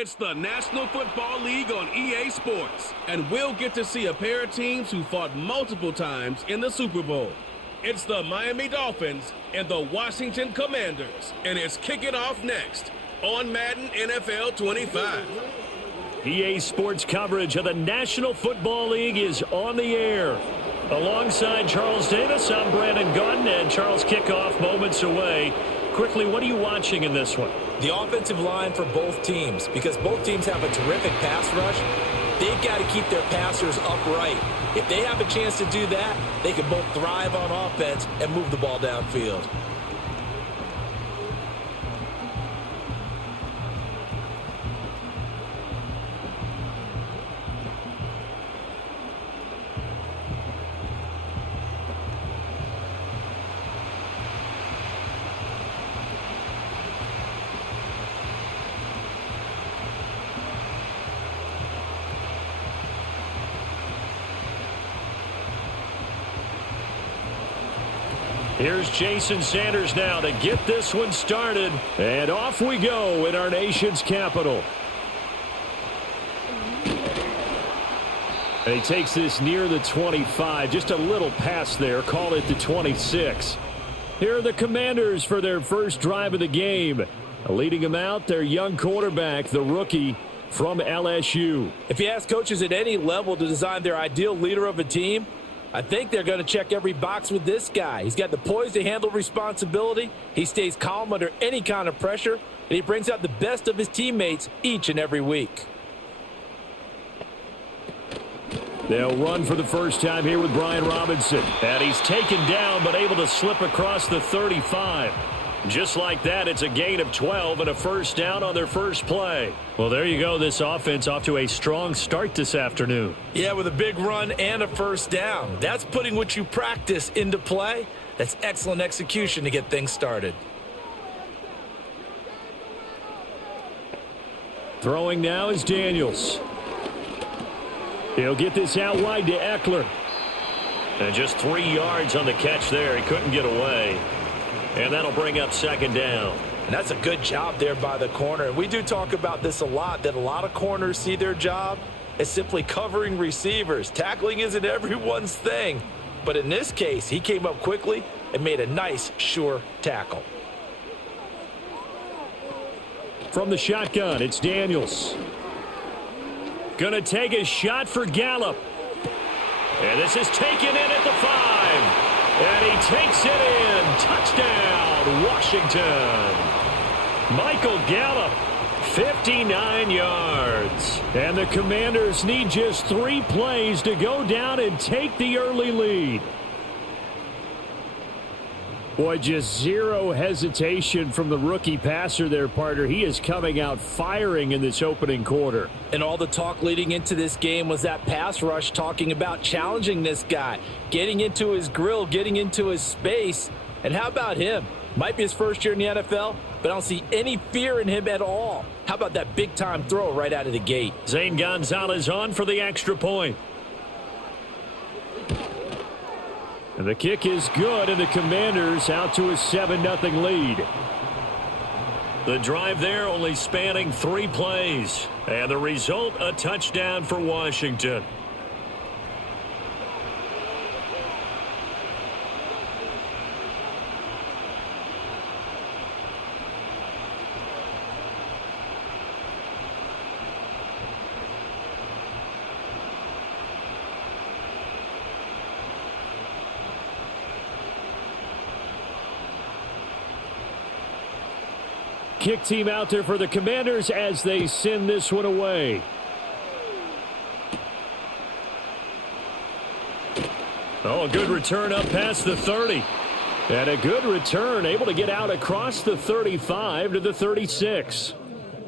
It's the National Football League on EA Sports, and we'll get to see a pair of teams who fought multiple times in the Super Bowl. It's the Miami Dolphins and the Washington Commanders, and it's kicking off next on Madden NFL 25. EA Sports coverage of the National Football League is on the air. Alongside Charles Davis, I'm Brandon Gaudin, and Charles, kickoff moments away. Quickly, what are you watching in this one? The offensive line for both teams, because both teams have a terrific pass rush. They've got to keep their passers upright. If they have a chance to do that, they can both thrive on offense and move the ball downfield. Here's Jason Sanders now to get this one started. And off we go in our nation's capital. And he takes this near the 25. Just a little pass there. Call it the 26. Here are the Commanders for their first drive of the game. Leading them out, their young quarterback, the rookie from LSU. If you ask coaches at any level to design their ideal leader of a team, I think they're going to check every box with this guy. He's got the poise to handle responsibility. He stays calm under any kind of pressure, and he brings out the best of his teammates each and every week. They'll run for the first time here with Brian Robinson. And he's taken down, but able to slip across the 35. Just like that, it's a gain of 12 and a first down on their first play. Well, there you go. This offense off to a strong start this afternoon. Yeah, with a big run and a first down. That's putting what you practice into play. That's excellent execution to get things started. Throwing now is Daniels. He'll get this out wide to Eckler. And just 3 yards on the catch there. He couldn't get away. And that'll bring up second down. And that's a good job there by the corner. And we do talk about this a lot, that a lot of corners see their job as simply covering receivers. Tackling isn't everyone's thing. But in this case, he came up quickly and made a nice, sure tackle. From the shotgun, it's Daniels. Gonna take a shot for Gallup. And this is taken in at the 5. And he takes it in. Touchdown, Washington. Michael Gallup, 59 yards. And the Commanders need just 3 plays to go down and take the early lead. Boy, just zero hesitation from the rookie passer there, partner. He is coming out firing in this opening quarter. And all the talk leading into this game was that pass rush, talking about challenging this guy, getting into his grill, getting into his space. And how about him? Might be his first year in the NFL, but I don't see any fear in him at all. How about that big-time throw right out of the gate? Zane Gonzalez on for the extra point. And the kick is good, and the Commanders out to a 7-0 lead. The drive there only spanning 3 plays. And the result, a touchdown for Washington. Kick team out there for the Commanders as they send this one away. Oh, a good return up past the 30. And a good return, able to get out across the 35 to the 36.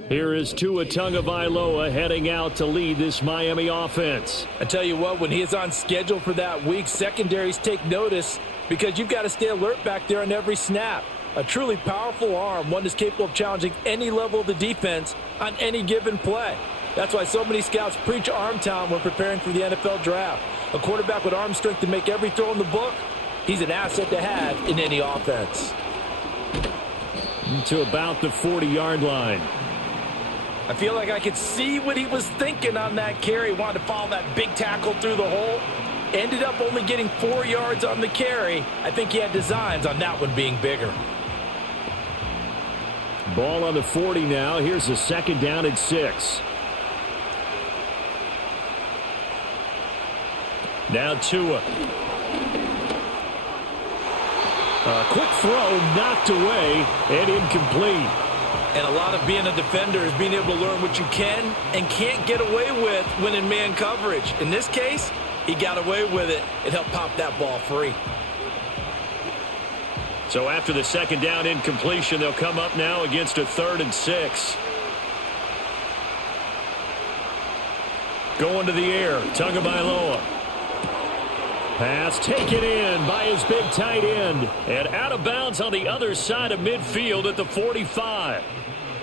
Here is Tua Tagovailoa heading out to lead this Miami offense. I tell you what, when he is on schedule for that week, secondaries take notice because you've got to stay alert back there on every snap. A truly powerful arm, one that's capable of challenging any level of the defense on any given play. That's why so many scouts preach arm talent when preparing for the NFL draft. A quarterback with arm strength to make every throw in the book, he's an asset to have in any offense. To about the 40-yard line. I feel like I could see what he was thinking on that carry. Wanted to follow that big tackle through the hole. Ended up only getting 4 yards on the carry. I think he had designs on that one being bigger. Ball on the 40 now. Here's a second down and 6. Now Tua. A quick throw knocked away and incomplete. And a lot of being a defender is being able to learn what you can and can't get away with when in man coverage. In this case, he got away with it. It helped pop that ball free. So after the second down incompletion, they'll come up now against a 3rd and 6. Going to the air, Tagovailoa. Pass taken in by his big tight end. And out of bounds on the other side of midfield at the 45.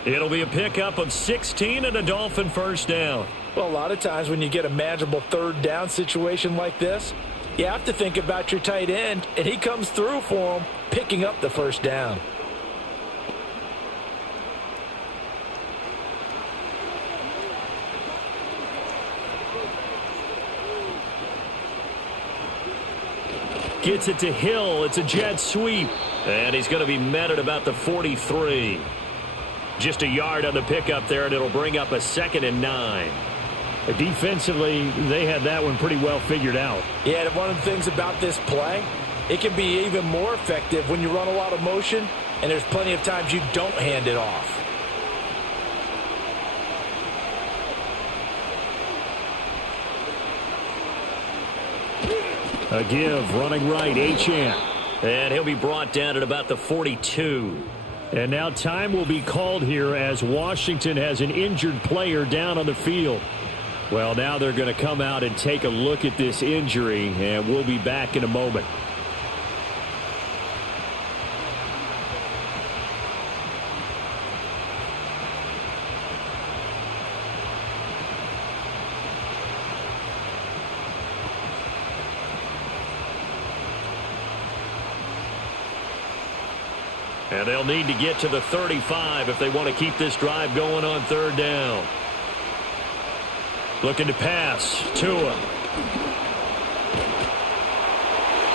It'll be a pickup of 16 and a Dolphin first down. Well, a lot of times when you get a manageable 3rd down situation like this, you have to think about your tight end, and he comes through for him, picking up the first down. Gets it to Hill. It's a jet sweep. And he's going to be met at about the 43. Just a yard on the pickup there, and it'll bring up a 2nd and 9. Defensively, they had that one pretty well figured out. Yeah, and one of the things about this play, it can be even more effective when you run a lot of motion, and there's plenty of times you don't hand it off. A give, running right, Achane. And he'll be brought down at about the 42. And now time will be called here as Washington has an injured player down on the field. Well, now they're going to come out and take a look at this injury, and we'll be back in a moment. And they'll need to get to the 35 if they want to keep this drive going on 3rd down. Looking to pass. Tua.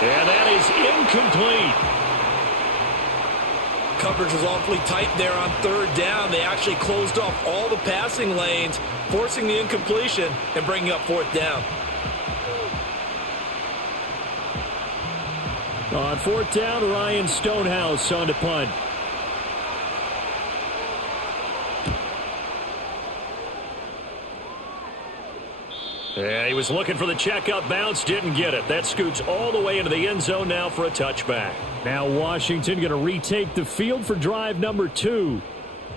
And that is incomplete. Coverage was awfully tight there on 3rd down. They actually closed off all the passing lanes, forcing the incompletion and bringing up 4th down. On 4th down, Ryan Stonehouse on to punt. Yeah, he was looking for the checkup bounce, didn't get it. That scoots all the way into the end zone now for a touchback. Now Washington going to retake the field for drive number 2.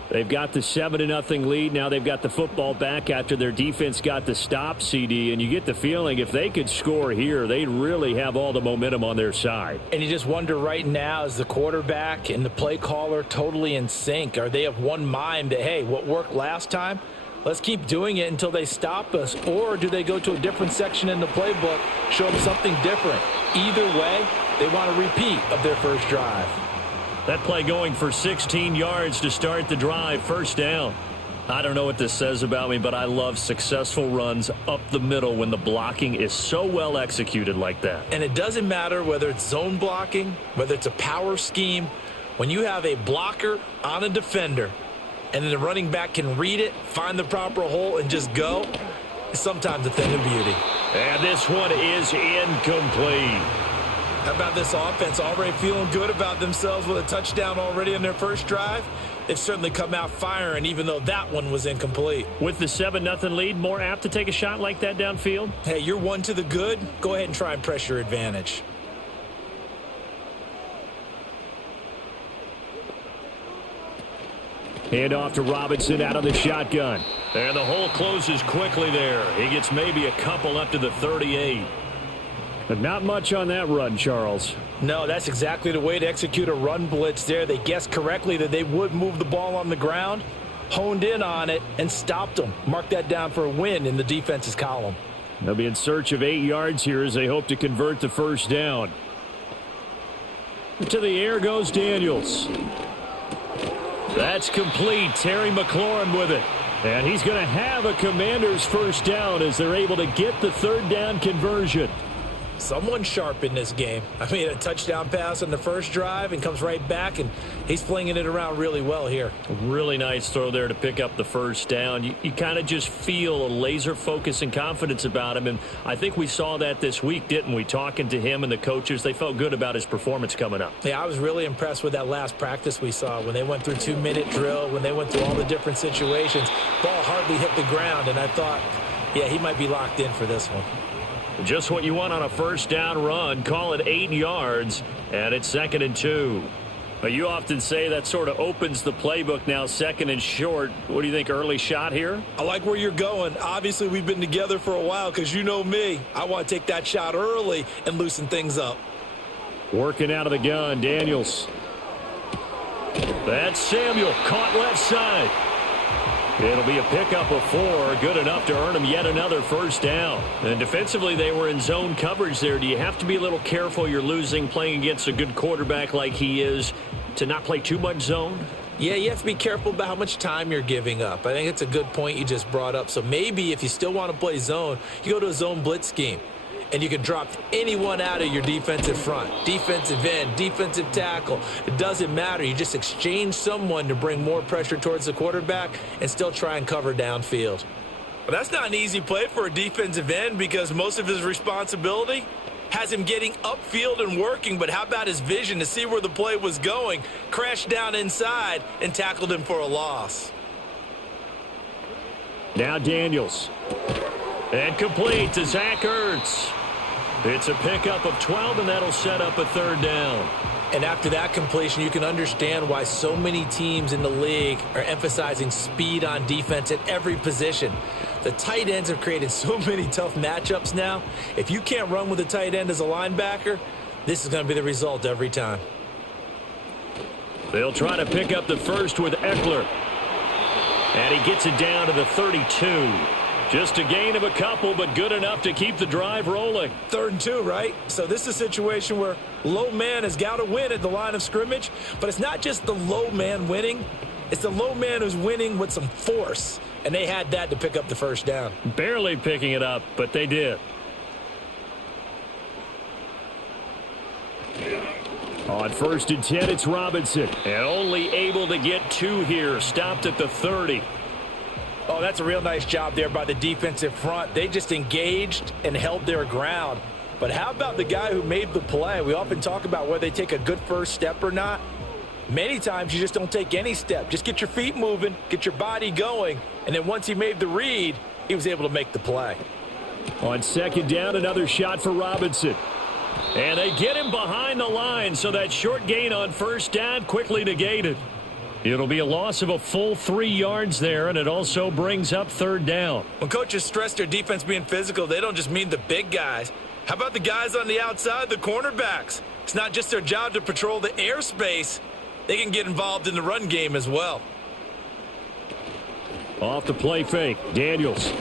They've got the 7-0 lead. Now they've got the football back after their defense got the stop, CD. And you get the feeling if they could score here, they'd really have all the momentum on their side. And you just wonder right now, is the quarterback and the play caller totally in sync? Are they of one mind that, hey, what worked last time? Let's keep doing it until they stop us. Or do they go to a different section in the playbook, show them something different? Either way, they want a repeat of their first drive. That play going for 16 yards to start the drive, first down. I don't know what this says about me, but I love successful runs up the middle when the blocking is so well executed like that. And it doesn't matter whether it's zone blocking, whether it's a power scheme. When you have a blocker on a defender, and then the running back can read it, find the proper hole, and just go, it's sometimes a thing of beauty. And this one is incomplete. How about this offense already feeling good about themselves with a touchdown already in their first drive? They've certainly come out firing, even though that one was incomplete. With the 7-0 lead, more apt to take a shot like that downfield? Hey, you're one to the good. Go ahead and try and press your advantage. Hand off to Robinson out of the shotgun. And the hole closes quickly there. He gets maybe a couple up to the 38. But not much on that run, Charles. No, that's exactly the way to execute a run blitz there. They guessed correctly that they would move the ball on the ground, honed in on it, and stopped them. Mark that down for a win in the defense's column. They'll be in search of 8 yards here as they hope to convert the first down. To the air goes Daniels. That's complete. Terry McLaurin with it. And he's going to have a Commanders first down as they're able to get the third down conversion. Someone sharp in this game. I mean, a touchdown pass on the first drive and comes right back, and he's flinging it around really well here. Really nice throw there to pick up the first down. You kind of just feel a laser focus and confidence about him, and I think we saw that this week, didn't we? Talking to him and the coaches, they felt good about his performance coming up. Yeah, I was really impressed with that last practice we saw when they went through 2-minute drill, when they went through all the different situations. Ball hardly hit the ground, and I thought, yeah, he might be locked in for this one. Just what you want on a first down run. Call it 8 yards, and it's 2nd and 2. But you often say that sort of opens the playbook now, 2nd and short. What do you think, early shot here? I like where you're going. Obviously, we've been together for a while because you know me. I want to take that shot early and loosen things up. Working out of the gun, Daniels. That's Samuel, caught left side. It'll be a pickup of 4, good enough to earn him yet another first down. And defensively, they were in zone coverage there. Do you have to be a little careful you're losing playing against a good quarterback like he is to not play too much zone? Yeah, you have to be careful about how much time you're giving up. I think it's a good point you just brought up. So maybe if you still want to play zone, you go to a zone blitz scheme. And you can drop anyone out of your defensive front, defensive end, defensive tackle. It doesn't matter. You just exchange someone to bring more pressure towards the quarterback and still try and cover downfield. But that's not an easy play for a defensive end because most of his responsibility has him getting upfield and working. But how about his vision to see where the play was going, crashed down inside, and tackled him for a loss. Now Daniels. And complete to Zach Ertz. It's a pickup of 12, and that'll set up a third down. And after that completion, you can understand why so many teams in the league are emphasizing speed on defense at every position. The tight ends have created so many tough matchups now. If you can't run with a tight end as a linebacker, this is going to be the result every time. They'll try to pick up the first with Eckler. And he gets it down to the 32. Just a gain of a couple, but good enough to keep the drive rolling. 3rd and 2, right? So this is a situation where low man has got to win at the line of scrimmage, but it's not just the low man winning. It's the low man who's winning with some force, and they had that to pick up the first down. Barely picking it up, but they did. On 1st and 10, it's Robinson. And only able to get 2 here. Stopped at the 30. Oh, that's a real nice job there by the defensive front. They just engaged and held their ground. But how about the guy who made the play? We often talk about whether they take a good first step or not. Many times you just don't take any step. Just get your feet moving, get your body going, and then once he made the read, he was able to make the play. On 2nd down, another shot for Robinson. And they get him behind the line, so that short gain on first down quickly negated. It'll be a loss of a full 3 yards there, and it also brings up 3rd down. When coaches stress their defense being physical, they don't just mean the big guys. How about the guys on the outside, the cornerbacks? It's not just their job to patrol the airspace. They can get involved in the run game as well. Off the play fake, Daniels.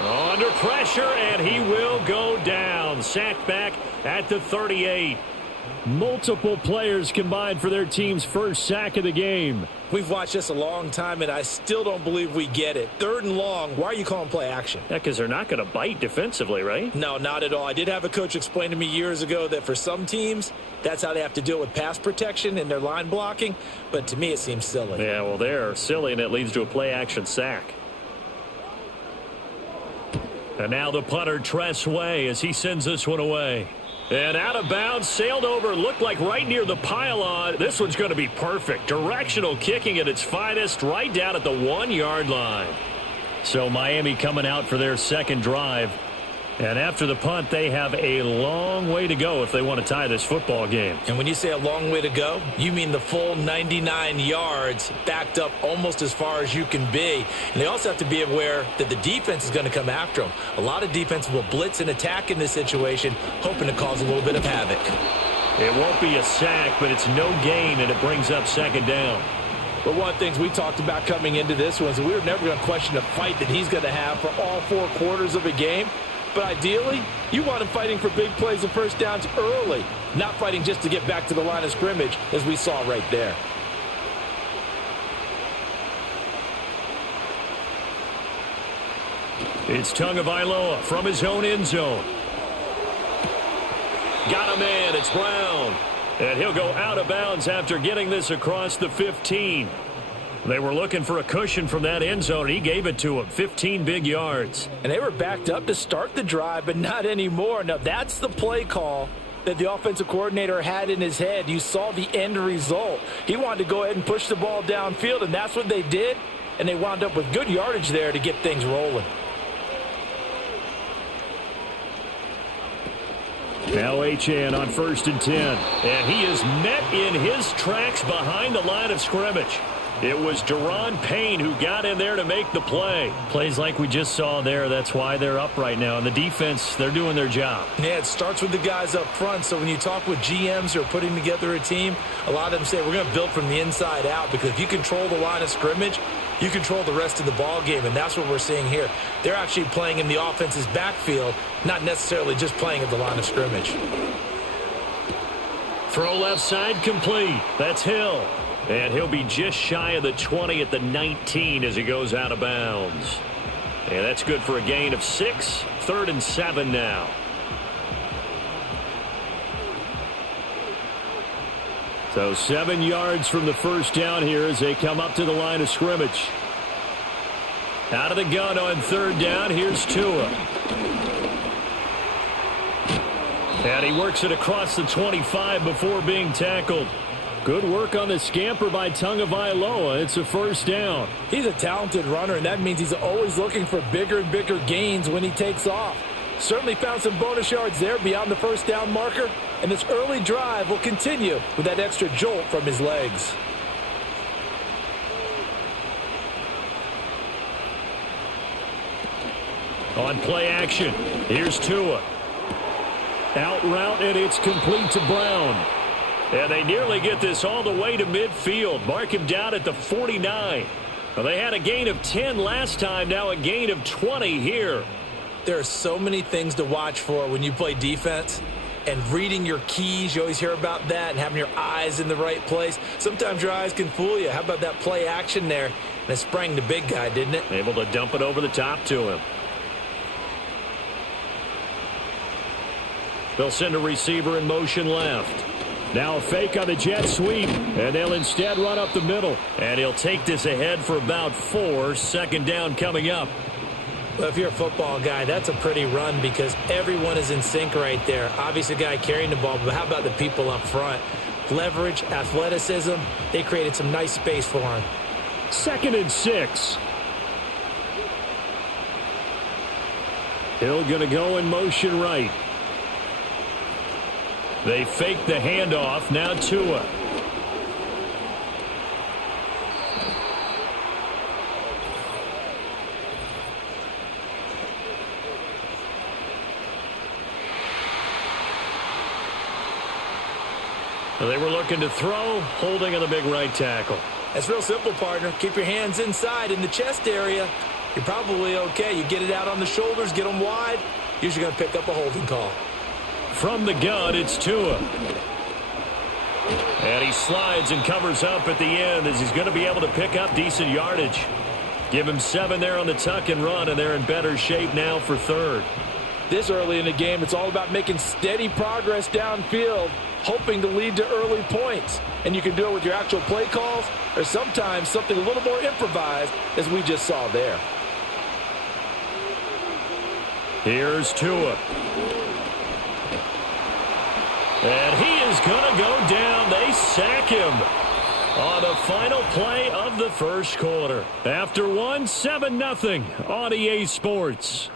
Under pressure, and he will go down. Sacked back at the 38. Multiple players combined for their team's first sack of the game. We've watched this a long time, and I still don't believe we get it. 3rd and long, why are you calling play action? Yeah, because they're not going to bite defensively, right? No, not at all. I did have a coach explain to me years ago that for some teams, that's how they have to deal with pass protection and their line blocking. But to me, it seems silly. Yeah, well, they're silly, and it leads to a play action sack. And now the punter, Tress Way, as he sends this one away. And out of bounds, sailed over, looked like right near the pylon. This one's going to be perfect. Directional kicking at its finest, right down at the 1-yard line. So Miami coming out for their second drive. And after the punt, they have a long way to go if they want to tie this football game. And when you say a long way to go, you mean the full 99 yards backed up almost as far as you can be. And they also have to be aware that the defense is going to come after them. A lot of defenses will blitz and attack in this situation, hoping to cause a little bit of havoc. It won't be a sack, but it's no gain, and it brings up 2nd down. But one of the things we talked about coming into this one is that we were never going to question the fight that he's going to have for all 4 quarters of a game. But ideally, you want him fighting for big plays and first downs early, not fighting just to get back to the line of scrimmage, as we saw right there. It's Tagovailoa from his own end zone. Got a man. It's Brown. And he'll go out of bounds after getting this across the 15. They were looking for a cushion from that end zone. He gave it to him. 15 big yards. And they were backed up to start the drive, but not anymore. Now, that's the play call that the offensive coordinator had in his head. You saw the end result. He wanted to go ahead and push the ball downfield, and that's what they did. And they wound up with good yardage there to get things rolling. Now Achane on 1st and 10. And he is met in his tracks behind the line of scrimmage. It was Daron Payne who got in there to make the play. Plays like we just saw there. That's why they're up right now. And the defense, they're doing their job. Yeah, it starts with the guys up front. So when you talk with GMs who are putting together a team, a lot of them say we're going to build from the inside out, because if you control the line of scrimmage, you control the rest of the ball game, and that's what we're seeing here. They're actually playing in the offense's backfield, not necessarily just playing at the line of scrimmage. Throw left side complete. That's Hill. And he'll be just shy of the 20 at the 19 as he goes out of bounds. And that's good for a gain of 6. 3rd and 7 now. So 7 yards from the first down here as they come up to the line of scrimmage. Out of the gun on 3rd down, here's Tua. And he works it across the 25 before being tackled. Good work on the scamper by Tagovailoa. It's a 1st down. He's a talented runner, and that means he's always looking for bigger and bigger gains when he takes off. Certainly found some bonus yards there beyond the 1st down marker, and this early drive will continue with that extra jolt from his legs. On play action, here's Tua. Out route, and it's complete to Brown. And they nearly get this all the way to midfield. Mark him down at the 49. Well, they had a gain of 10 last time, now a gain of 20 here. There are so many things to watch for when you play defense. And reading your keys, you always hear about that, and having your eyes in the right place. Sometimes your eyes can fool you. How about that play action there? And it sprang the big guy, didn't it? Able to dump it over the top to him. They'll send a receiver in motion left. Now a fake on the jet sweep, and they'll instead run up the middle. And he'll take this ahead for about 4. 2nd down coming up. Well, if you're a football guy, that's a pretty run because everyone is in sync right there. Obviously, a guy carrying the ball, but how about the people up front? Leverage, athleticism, they created some nice space for him. 2nd and 6. Hill going to go in motion right. They fake the handoff. Now Tua. They were looking to throw, holding on the big right tackle. That's real simple, partner. Keep your hands inside in the chest area. You're probably okay. You get it out on the shoulders, get them wide. Usually going to pick up a holding call. From the gun, it's Tua. And he slides and covers up at the end as he's going to be able to pick up decent yardage. Give him 7 there on the tuck and run, and they're in better shape now for 3rd. This early in the game, it's all about making steady progress downfield, hoping to lead to early points. And you can do it with your actual play calls or sometimes something a little more improvised, as we just saw there. Here's Tua. And he is going to go down. They sack him on the final play of the 1st quarter. After 7-0 on EA Sports.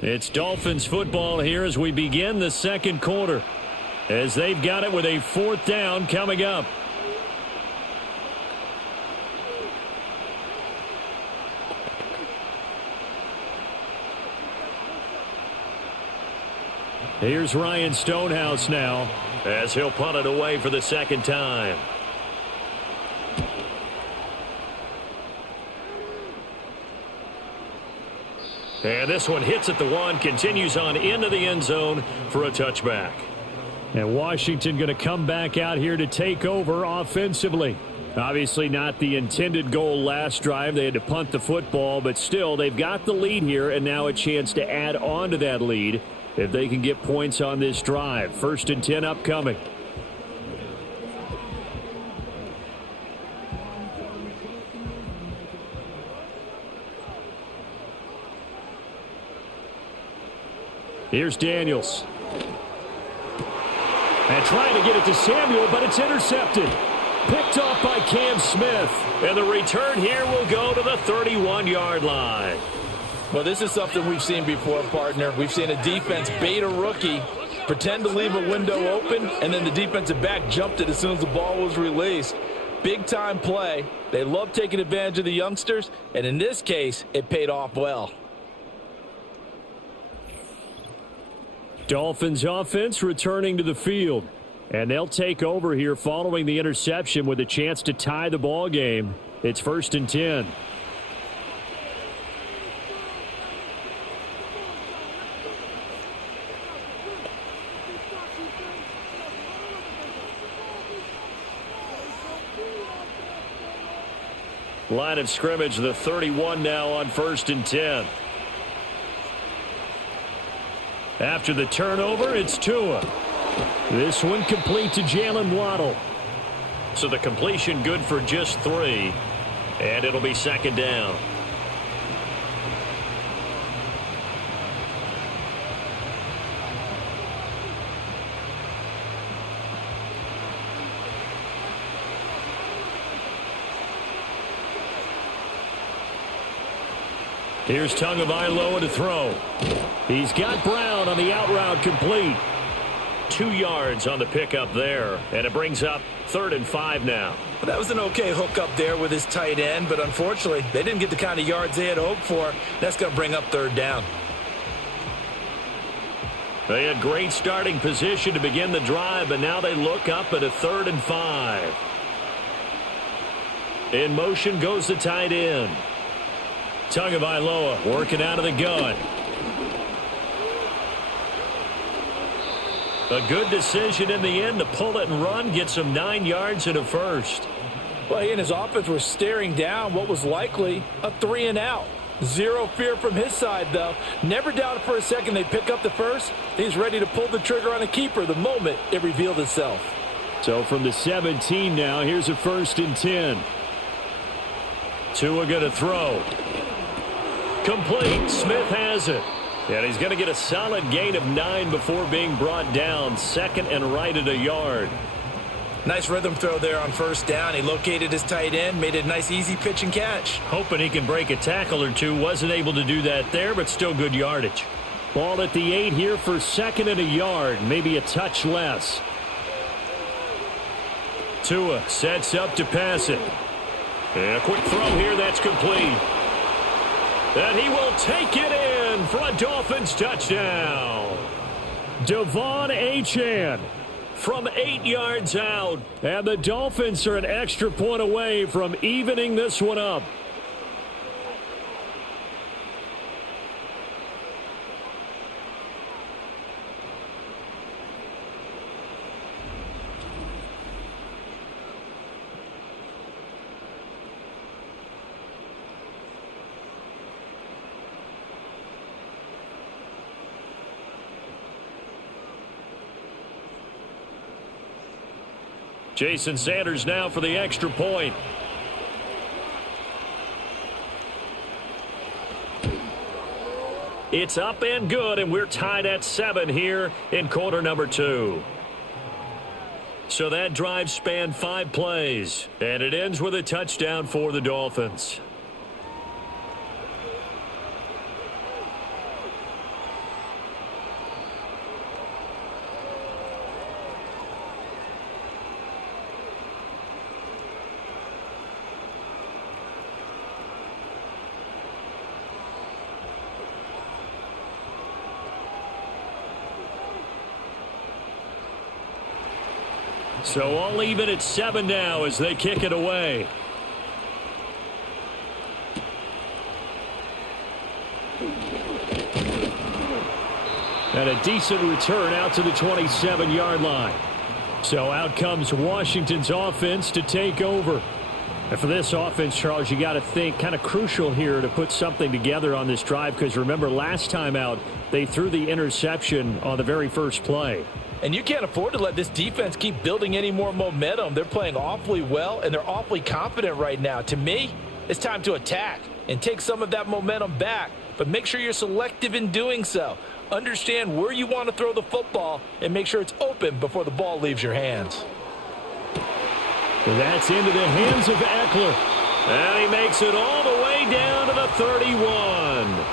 It's Dolphins football here as we begin the 2nd quarter, as they've got it with a 4th down coming up. Here's Ryan Stonehouse now as he'll punt it away for the 2nd time. And this one hits at the 1, continues on into the end zone for a touchback. And Washington going to come back out here to take over offensively. Obviously not the intended goal last drive. They had to punt the football, but still they've got the lead here and now a chance to add on to that lead if they can get points on this drive. 1st and 10 upcoming. Here's Daniels. And trying to get it to Samuel, but it's intercepted. Picked off by Cam Smith. And the return here will go to the 31-yard line. Well, this is something we've seen before, partner. We've seen a defense bait a rookie, pretend to leave a window open, and then the defensive back jumped it as soon as the ball was released. Big-time play. They love taking advantage of the youngsters, and in this case, it paid off well. Dolphins offense returning to the field. And they'll take over here following the interception with a chance to tie the ball game. It's 1st and 10. Line of scrimmage, the 31 now on 1st and 10. After the turnover, it's Tua. This one complete to Jalen Waddle. So the completion good for just 3. And it'll be 2nd down. Here's Tagovailoa to throw. He's got Brown on the out route complete. 2 yards on the pickup there, and it brings up 3rd and 5 now. Well, that was an okay hook up there with his tight end, but unfortunately, they didn't get the kind of yards they had hoped for. That's going to bring up 3rd down. They had great starting position to begin the drive, but now they look up at a 3rd and 5. In motion goes the tight end. Tagovailoa working out of the gun. A good decision in the end to pull it and run, gets him 9 yards and a first. Well, he and his offense were staring down what was likely a 3 and out. Zero fear from his side, though. Never doubted for a second they pick up the first. He's ready to pull the trigger on a keeper the moment it revealed itself. So from the 17 now, here's a 1st and 10. Tua going to throw. Complete. Smith has it. And he's going to get a solid gain of 9 before being brought down. 2nd and right at a yard. Nice rhythm throw there on 1st down. He located his tight end, made it a nice easy pitch and catch. Hoping he can break a tackle or two. Wasn't able to do that there, but still good yardage. Ball at the 8 here for 2nd and a yard. Maybe a touch less. Tua sets up to pass it. And a quick throw here. That's complete. And he will take it in for a Dolphins touchdown. Devon Achane from 8 yards out. And the Dolphins are an extra point away from evening this one up. Jason Sanders now for the extra point. It's up and good, and we're tied at 7 here in quarter number 2. So that drive spanned 5 plays, and it ends with a touchdown for the Dolphins. So all even at 7 now as they kick it away. And a decent return out to the 27-yard line. So out comes Washington's offense to take over. And for this offense, Charles, you got to think kind of crucial here to put something together on this drive, because remember last time out they threw the interception on the very first play. And you can't afford to let this defense keep building any more momentum. They're playing awfully well, and they're awfully confident right now. To me, it's time to attack and take some of that momentum back, but make sure you're selective in doing so. Understand where you want to throw the football and make sure it's open before the ball leaves your hands. That's into the hands of Eckler. And he makes it all the way down to the 31.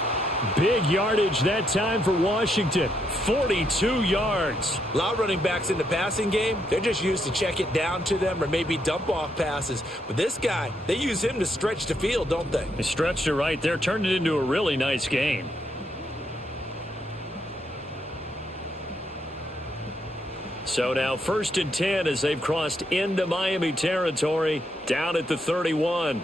Big yardage that time for Washington. 42 yards. A lot of running backs in the passing game, they're just used to check it down to them or maybe dump off passes. But this guy, they use him to stretch the field, don't they? They stretched it right there, turned it into a really nice game. So now 1st and 10 as they've crossed into Miami territory, down at the 31.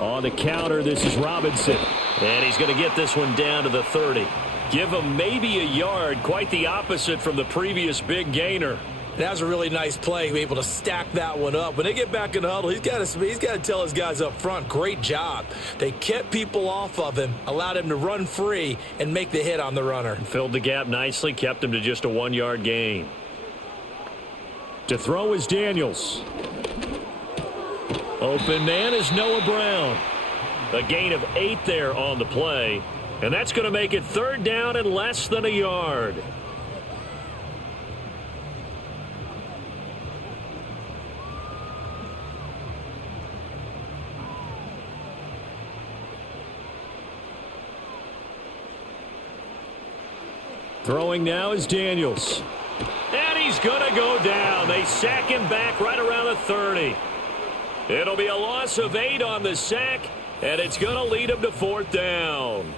On the counter, this is Robinson. And he's going to get this one down to the 30. Give him maybe a yard, quite the opposite from the previous big gainer. That was a really nice play, able to stack that one up. When they get back in the huddle, he's got to tell his guys up front, great job. They kept people off of him, allowed him to run free and make the hit on the runner. Filled the gap nicely, kept him to just a 1-yard gain. To throw is Daniels. Open man is Noah Brown. A gain of 8 there on the play, and that's going to make it 3rd down and less than a yard. Throwing now is Daniels. And he's going to go down. They sack him back right around the 30. It'll be a loss of 8 on the sack, and it's going to lead him to 4th down.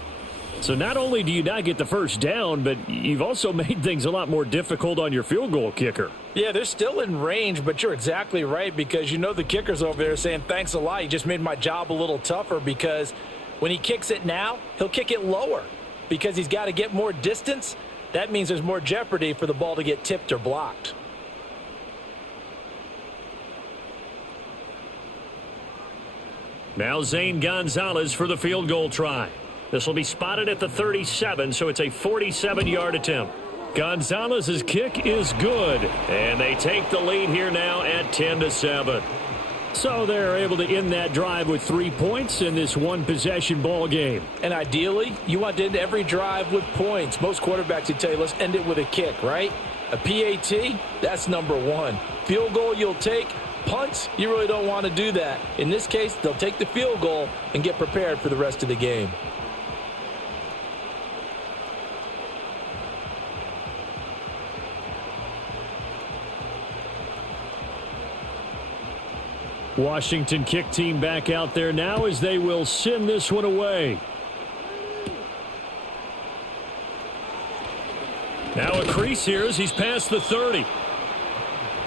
So not only do you not get the first down, but you've also made things a lot more difficult on your field goal kicker. Yeah, they're still in range, but you're exactly right, because you know the kicker's over there saying, thanks a lot. You just made my job a little tougher, because when he kicks it now, he'll kick it lower because he's got to get more distance. That means there's more jeopardy for the ball to get tipped or blocked. Now Zane Gonzalez for the field goal try. This will be spotted at the 37, so it's a 47-yard attempt. Gonzalez's kick is good, and they take the lead here now at 10-7. So they're able to end that drive with 3 points in this one-possession ball game. And ideally, you want to end every drive with points. Most quarterbacks would tell you, let's end it with a kick, right? A PAT, that's number 1. Field goal you'll take. Punts, you really don't want to do that. In this case, they'll take the field goal and get prepared for the rest of the game. Washington kick team back out there now as they will send this one away. Now a crease here as he's past the 30.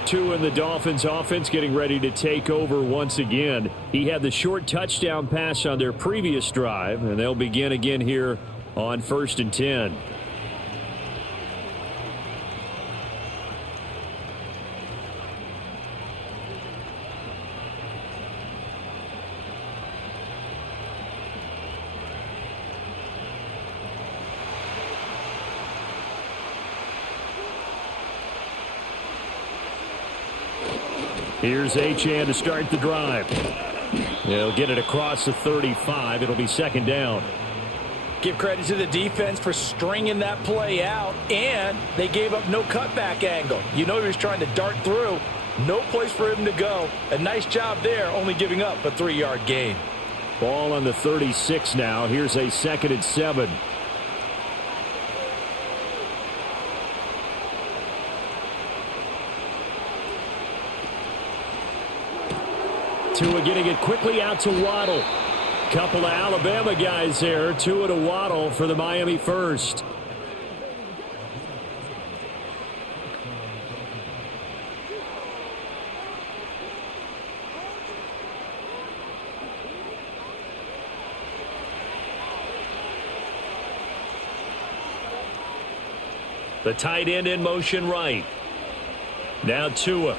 2 in the Dolphins offense getting ready to take over once again. He had the short touchdown pass on their previous drive, and they'll begin again here on 1st and 10. Here's Achane to start the drive. They'll get it across the 35. It'll be 2nd down. Give credit to the defense for stringing that play out, and they gave up no cutback angle. You know he was trying to dart through. No place for him to go. A nice job there, only giving up a 3-yard gain. Ball on the 36 now. Here's a 2nd and 7. Tua getting it quickly out to Waddle. Couple of Alabama guys there. Tua to Waddle for the Miami first. The tight end in motion right. Now Tua.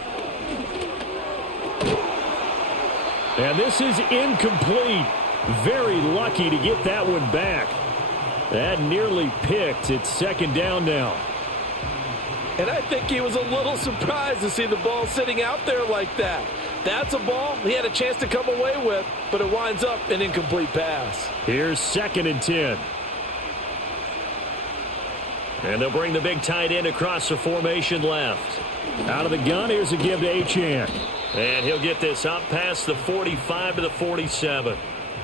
And this is incomplete. Very lucky to get that one back. That nearly picked. It's second down now. And I think he was a little surprised to see the ball sitting out there like that. That's a ball he had a chance to come away with, but it winds up an incomplete pass. Here's 2nd and 10. And they'll bring the big tight end across the formation left. Out of the gun, here's a give to Achane. And he'll get this up past the 45 to the 47.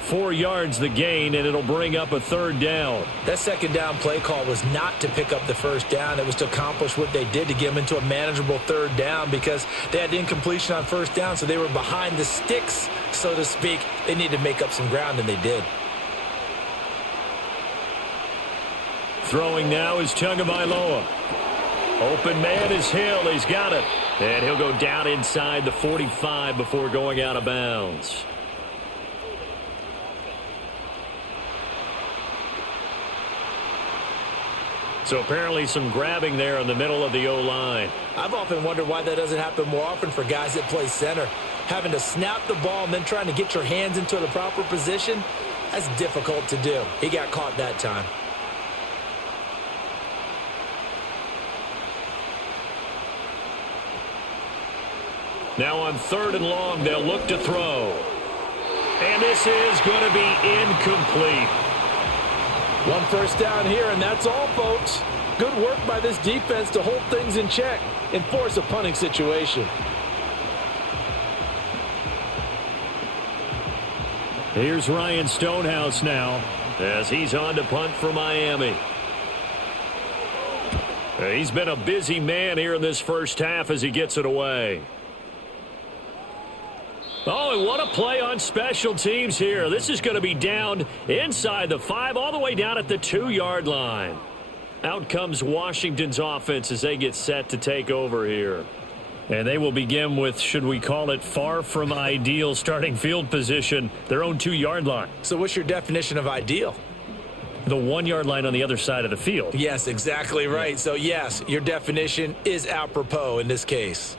4 yards the gain, and it'll bring up a 3rd down. That second down play call was not to pick up the first down. It was to accomplish what they did to get them into a manageable 3rd down because they had incompletion on first down, so they were behind the sticks, so to speak. They needed to make up some ground, and they did. Throwing now is Tagovailoa. Open man is Hill. He's got it. And he'll go down inside the 45 before going out of bounds. So apparently some grabbing there in the middle of the O-line. I've often wondered why that doesn't happen more often for guys that play center. Having to snap the ball and then trying to get your hands into the proper position, that's difficult to do. He got caught that time. Now on 3rd and long, they'll look to throw. And this is going to be incomplete. 1 first down here, and that's all, folks. Good work by this defense to hold things in check and force a punting situation. Here's Ryan Stonehouse now as he's on to punt for Miami. He's been a busy man here in this first half as he gets it away. Oh, and what a play on special teams here. This is going to be down inside the 5 all the way down at the 2-yard line. Out comes Washington's offense as they get set to take over here. And they will begin with, should we call it, far from ideal starting field position, their own 2-yard line. So what's your definition of ideal? The 1-yard line on the other side of the field. Yes, exactly right. So, yes, your definition is apropos in this case.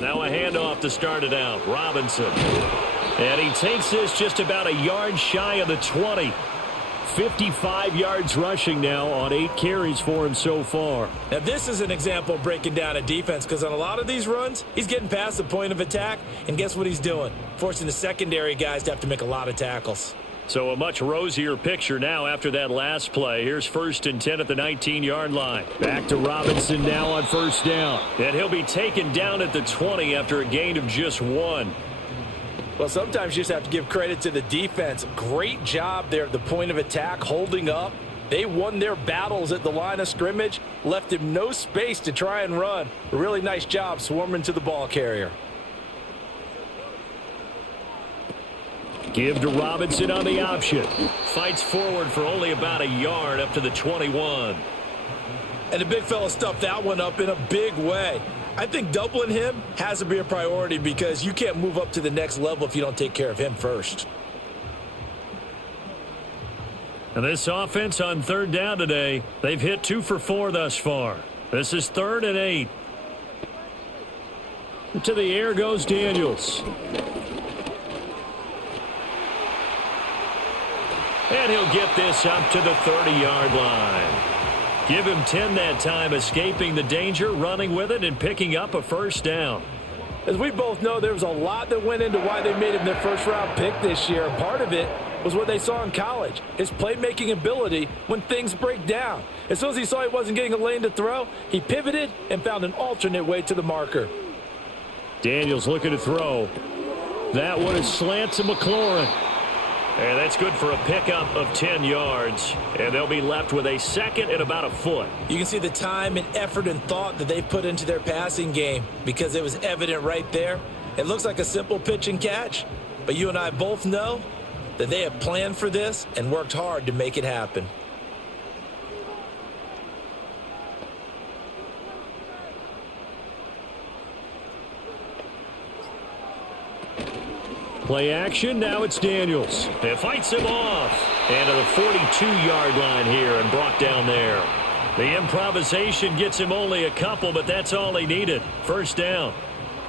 Now a handoff to start it out. Robinson. And he takes this just about a yard shy of the 20. 55 yards rushing now on 8 carries for him so far. Now this is an example of breaking down a defense because on a lot of these runs, he's getting past the point of attack, and guess what he's doing? Forcing the secondary guys to have to make a lot of tackles. So a much rosier picture now after that last play. Here's 1st and 10 at the 19-yard line. Back to Robinson now on 1st down. And he'll be taken down at the 20 after a gain of just 1. Well, sometimes you just have to give credit to the defense. Great job there at the point of attack, holding up. They won their battles at the line of scrimmage, left him no space to try and run. A really nice job swarming to the ball carrier. Give to Robinson on the option. Fights forward for only about a yard up to the 21. And the big fella stuffed that one up in a big way. I think doubling him has to be a priority because you can't move up to the next level if you don't take care of him first. And this offense on 3rd down today, they've hit 2 for 4 thus far. This is 3rd and 8. To the air goes Daniels. And he'll get this up to the 30-yard line. Give him 10 that time, escaping the danger, running with it, and picking up a 1st down. As we both know, there was a lot that went into why they made him their first-round pick this year. Part of it was what they saw in college, his playmaking ability when things break down. As soon as he saw he wasn't getting a lane to throw, he pivoted and found an alternate way to the marker. Daniels looking to throw. That one is slant to McLaurin. And that's good for a pickup of 10 yards. And they'll be left with a 2nd and about a foot. You can see the time and effort and thought that they put into their passing game because it was evident right there. It looks like a simple pitch and catch, but you and I both know that they have planned for this and worked hard to make it happen. Play action, now it's Daniels. It fights him off. And to the 42-yard line here and brought down there. The improvisation gets him only a couple, but that's all he needed. First down.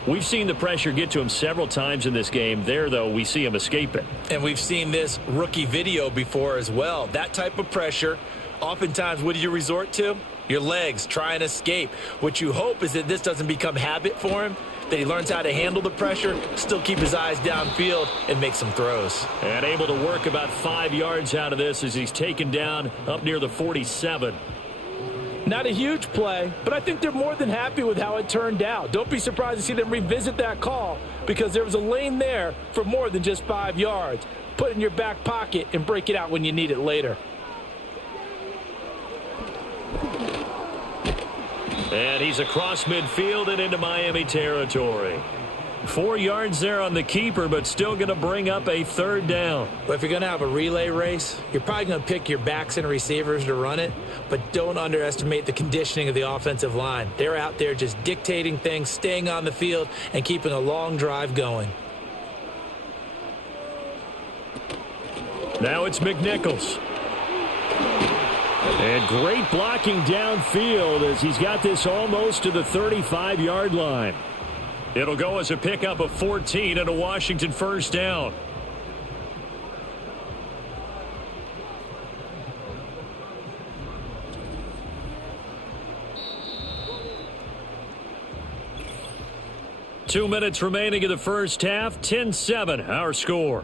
We've seen the pressure get to him several times in this game. There, though, we see him escape it. And we've seen this rookie video before as well. That type of pressure, oftentimes, what do you resort to? Your legs, try and escape. What you hope is that this doesn't become habit for him, that he learns how to handle the pressure, still keep his eyes downfield, and make some throws. And able to work about 5 yards out of this as he's taken down up near the 47. Not a huge play, but I think they're more than happy with how it turned out. Don't be surprised to see them revisit that call because there was a lane there for more than just 5 yards. Put it in your back pocket and break it out when you need it later. And he's across midfield and into Miami territory. 4 yards there on the keeper, but still going to bring up a third down. Well, if you're going to have a relay race, you're probably going to pick your backs and receivers to run it, but don't underestimate the conditioning of the offensive line. They're out there just dictating things, staying on the field, and keeping a long drive going. Now it's McNichols. And great blocking downfield as he's got this almost to the 35-yard line. It'll go as a pickup of 14 and a Washington first down. Two minutes remaining in the first half, 10-7 our score.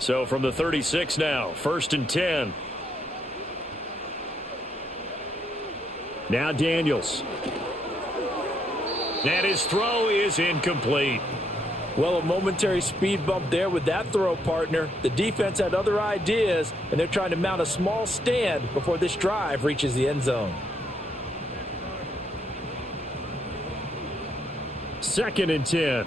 So from the 36 now, 1st and 10. Now Daniels. And his throw is incomplete. Well, a momentary speed bump there with that throw, partner. The defense had other ideas, and they're trying to mount a small stand before this drive reaches the end zone. 2nd and 10.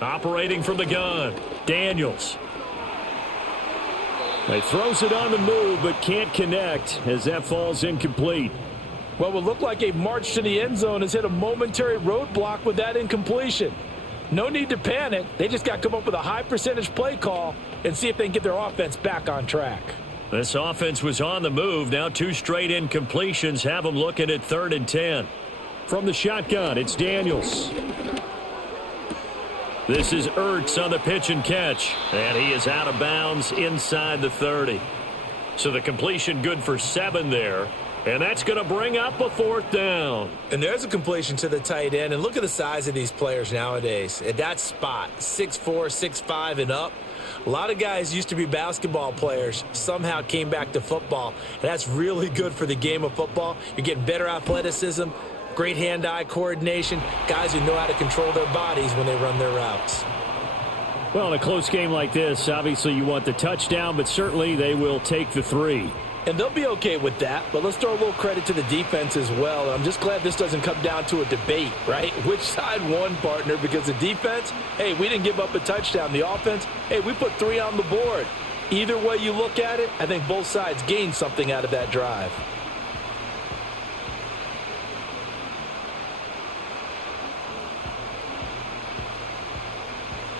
Operating from the gun, Daniels. He throws it on the move, but can't connect as that falls incomplete. Well, what looked like a march to the end zone has hit a momentary roadblock with that incompletion. No need to panic. They just got to come up with a high percentage play call and see if they can get their offense back on track. This offense was on the move. Now 2 straight incompletions have them looking at 3rd and 10. From the shotgun, it's Daniels. This is Ertz on the pitch and catch. And he is out of bounds inside the 30. So the completion good for 7 there. And that's going to bring up a 4th down. And there's a completion to the tight end. And look at the size of these players nowadays. At that spot, 6'4", 6'5", and up. A lot of guys used to be basketball players, somehow came back to football. And that's really good for the game of football. You're getting better athleticism, great hand-eye coordination, guys who know how to control their bodies when they run their routes. Well, in a close game like this, obviously you want the touchdown, but certainly they will take the 3. And they'll be okay with that, but let's throw a little credit to the defense as well. I'm just glad this doesn't come down to a debate, right? Which side won, partner? Because the defense, hey, we didn't give up a touchdown. The offense, hey, we put 3 on the board. Either way you look at it, I think both sides gained something out of that drive.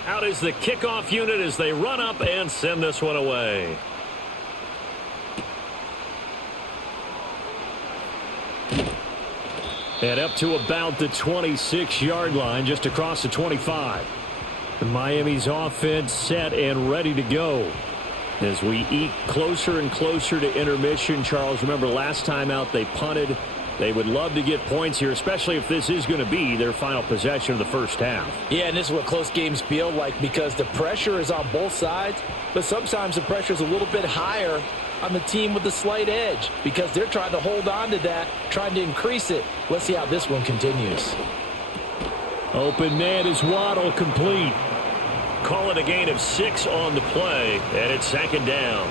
Out is the kickoff unit as they run up and send this one away. And up to about the 26-yard line, just across the 25. Miami's offense set and ready to go. As we eke closer and closer to intermission, Charles, remember last time out they punted. They would love to get points here, especially if this is going to be their final possession of the first half. Yeah, and this is what close games feel like because the pressure is on both sides, but sometimes the pressure is a little bit higher on the team with the slight edge because they're trying to hold on to that, trying to increase it. Let's see how this one continues. Open man is Waddle, complete. Call it a gain of 6 on the play, and it's 2nd down.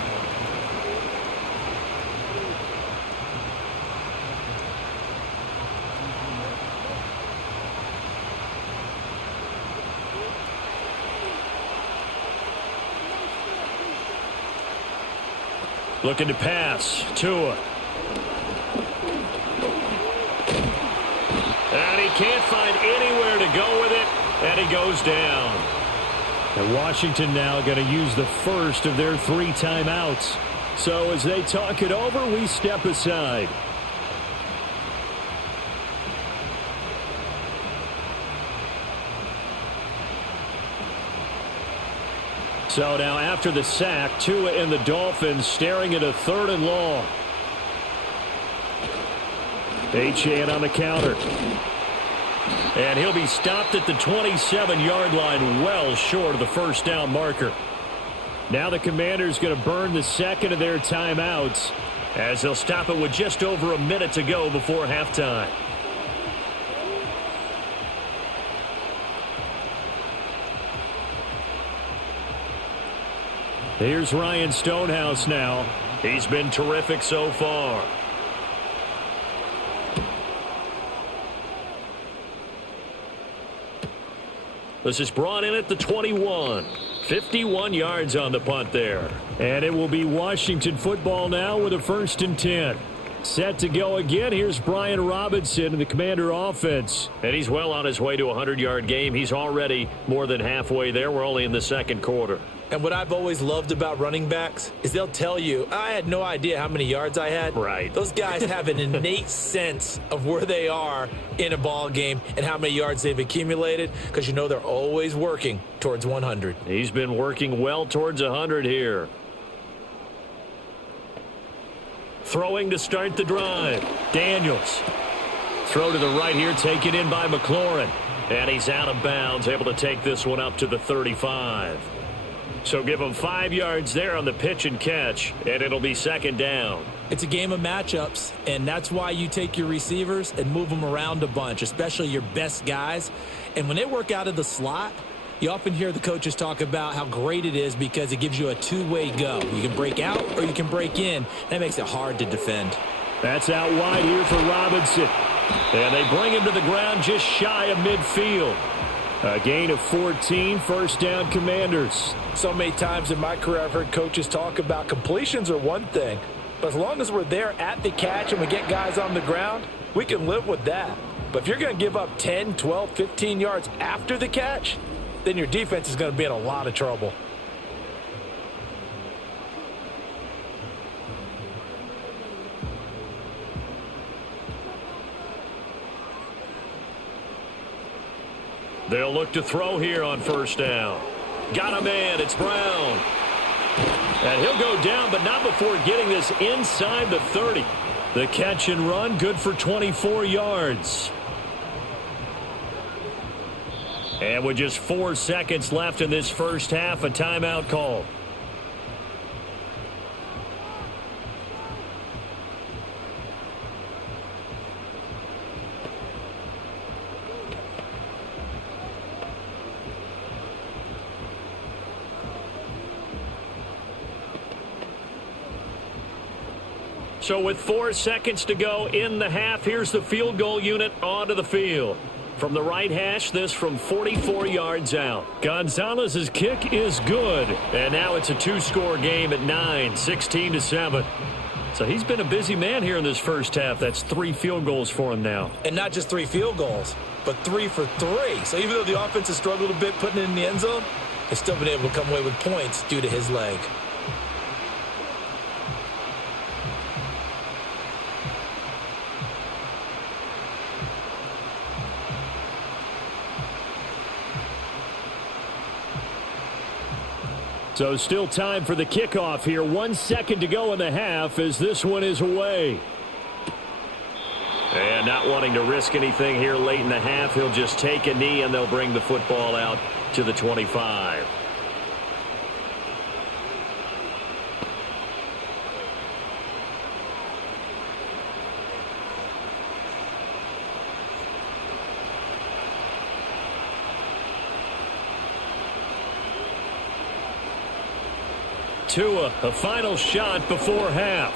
Looking to pass. Tua. can't find anywhere to go with it, and he goes down. And Washington now going to use the first of their 3 timeouts. So as they talk it over, we step aside. So now after the sack, Tua and the Dolphins staring at a 3rd and long. Achane on the counter. And he'll be stopped at the 27-yard line, well short of the first down marker. Now the Commanders going to burn the second of their timeouts as they'll stop it with just over a minute to go before halftime. Here's Ryan Stonehouse now. He's been terrific so far. This is brought in at the 21. 51 yards on the punt there. And it will be Washington football now with a 1st and 10. Set to go again. Here's Brian Robinson in the Commander offense. And he's well on his way to a 100-yard game. He's already more than halfway there. We're only in the 2nd quarter. And what I've always loved about running backs is they'll tell you, I had no idea how many yards I had. Right. Those guys have an innate sense of where they are in a ball game and how many yards they've accumulated because you know they're always working towards 100. He's been working well towards 100 here. Throwing to start the drive. Daniels. Throw to the right here, taken in by McLaurin. And he's out of bounds, able to take this one up to the 35. So give him 5 yards there on the pitch and catch, and it'll be 2nd down. It's a game of matchups, and that's why you take your receivers and move them around a bunch, especially your best guys. And when they work out of the slot, you often hear the coaches talk about how great it is because it gives you a 2-way go. You can break out or you can break in. That makes it hard to defend. That's out wide here for Robinson. And they bring him to the ground just shy of midfield. A gain of 14, 1st down Commanders. So many times in my career I've heard coaches talk about completions are one thing, but as long as we're there at the catch and we get guys on the ground, we can live with that. But if you're going to give up 10, 12, 15 yards after the catch, then your defense is going to be in a lot of trouble. They'll look to throw here on 1st down. Got a man. It's Brown. And he'll go down, but not before getting this inside the 30. The catch and run, good for 24 yards. And with just 4 seconds left in this first half, a timeout call. So with 4 seconds to go in the half, here's the field goal unit onto the field. From the right hash, this from 44 yards out. Gonzalez's kick is good. And now it's a 2-score game at 9, 16-7. So he's been a busy man here in this first half. That's 3 field goals for him now. And not just 3 field goals, but 3 for 3. So even though the offense has struggled a bit putting it in the end zone, they've still been able to come away with points due to his leg. So still time for the kickoff here. 1 second to go in the half as this one is away. And not wanting to risk anything here late in the half, he'll just take a knee and they'll bring the football out to the 25. Tua, a final shot before half.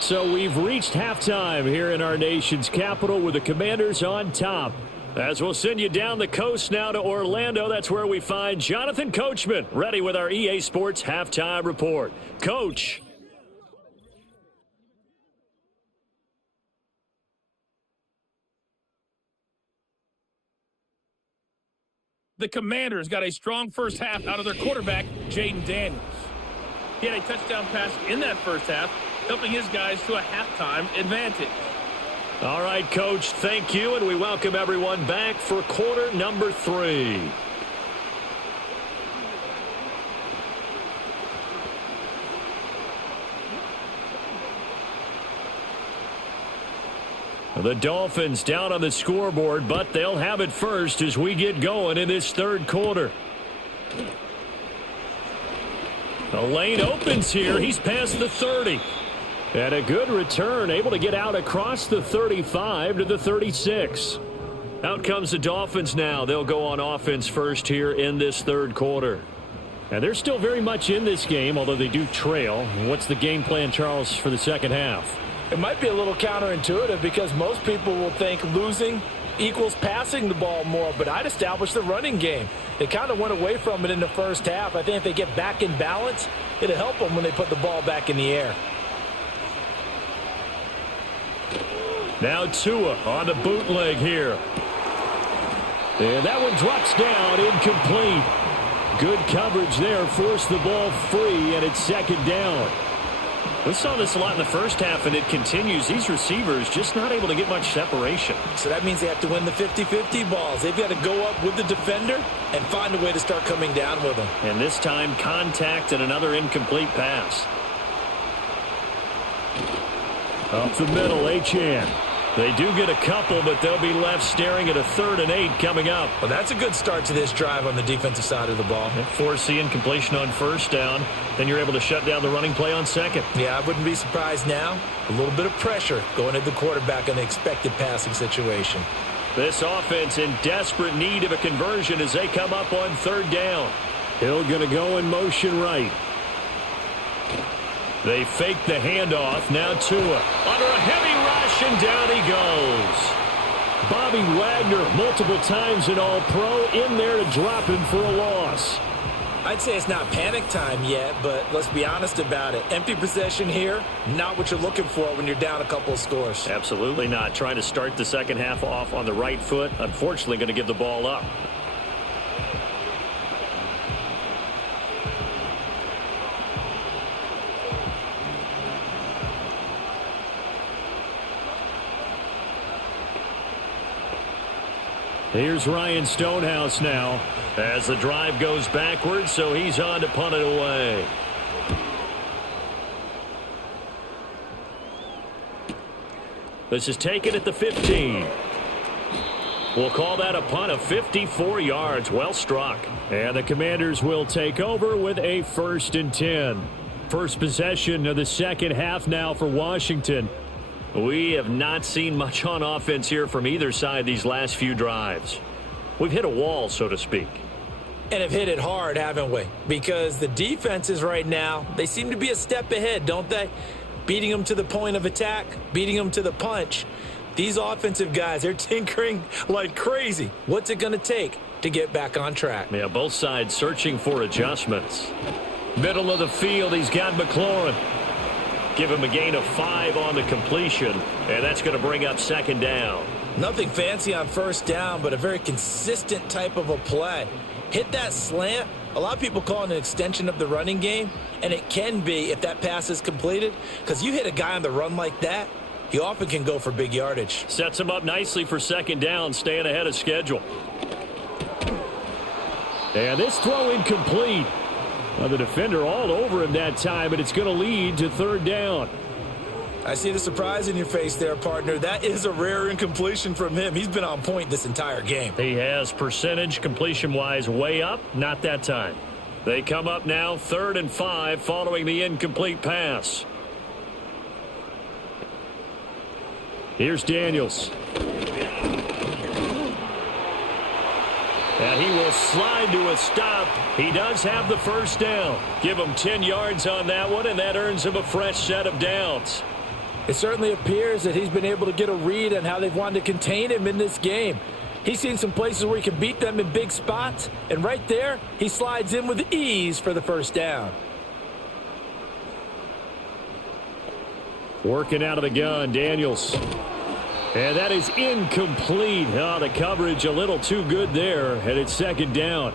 So we've reached halftime here in our nation's capital with the Commanders on top, As we'll send you down the coast now to Orlando, that's where we find Jonathan Coachman, ready with our EA Sports Halftime Report. Coach. The Commanders got a strong first half out of their quarterback, Jaden Daniels. He had a touchdown pass in that first half, helping his guys to a halftime advantage. All right, Coach, thank you, and we welcome everyone back for quarter number 3. The Dolphins down on the scoreboard, but they'll have it first as we get going in this third quarter. The lane opens here. He's past the 30. And a good return, able to get out across the 35 to the 36. Out comes the Dolphins now. They'll go on offense first here in this third quarter. And they're still very much in this game, although they do trail. What's the game plan, Charles, for the second half? It might be a little counterintuitive because most people will think losing equals passing the ball more, but I'd establish the running game. They kind of went away from it in the first half. I think if they get back in balance, it'll help them when they put the ball back in the air. Now Tua on the bootleg here. And that one drops down, incomplete. Good coverage there, forced the ball free, and it's second down. We saw this a lot in the first half, and it continues. These receivers just not able to get much separation. So that means they have to win the 50-50 balls. They've got to go up with the defender and find a way to start coming down with them. And this time, contact and another incomplete pass. Up the middle, Achane. They do get a couple, but they'll be left staring at a 3rd and 8 coming up. Well, that's a good start to this drive on the defensive side of the ball. Force the incompletion on first down. Then you're able to shut down the running play on second. Yeah, I wouldn't be surprised now. A little bit of pressure going at the quarterback in the expected passing situation. This offense in desperate need of a conversion as they come up on 3rd down. Hill going to go in motion right. They fake the handoff. Now Tua under a heavy rush, and down he goes. Bobby Wagner, multiple times an All-Pro, in there to drop him for a loss. I'd say it's not panic time yet, but let's be honest about it. Empty possession here, not what you're looking for when you're down a couple of scores. Absolutely not. Trying to start the second half off on the right foot. Unfortunately, going to give the ball up. Here's Ryan Stonehouse now as the drive goes backwards, so he's on to punt it away. This is taken at the 15. We'll call that a punt of 54 yards. Well struck. And the Commanders will take over with a 1st and 10. First possession of the second half now for Washington. We have not seen much on offense here from either side these last few drives. We've hit a wall, so to speak. And have hit it hard, haven't we? Because the defenses right now, they seem to be a step ahead, don't they? Beating them to the point of attack, beating them to the punch. These offensive guys, they're tinkering like crazy. What's it going to take to get back on track? Yeah, both sides searching for adjustments. Middle of the field, he's got McLaurin. Give him a gain of 5 on the completion, and that's going to bring up second down. Nothing fancy on first down, but a very consistent type of a play. Hit that slant. A lot of people call it an extension of the running game, and it can be if that pass is completed, because you hit a guy on the run like that, he often can go for big yardage. Sets him up nicely for second down, staying ahead of schedule. And this throw incomplete. Well, the defender all over him that time, and it's going to lead to 3rd down. I see the surprise in your face there, partner. That is a rare incompletion from him. He's been on point this entire game. He has percentage completion-wise way up. Not that time. They come up now 3rd and 5 following the incomplete pass. Here's Daniels. And he will slide to a stop. He does have the first down. Give him 10 yards on that one, and that earns him a fresh set of downs. It certainly appears that he's been able to get a read on how they've wanted to contain him in this game. He's seen some places where he can beat them in big spots, and right there, he slides in with ease for the first down. Working out of the gun, Daniels. And that is incomplete. Oh, the coverage a little too good there, and it's second down.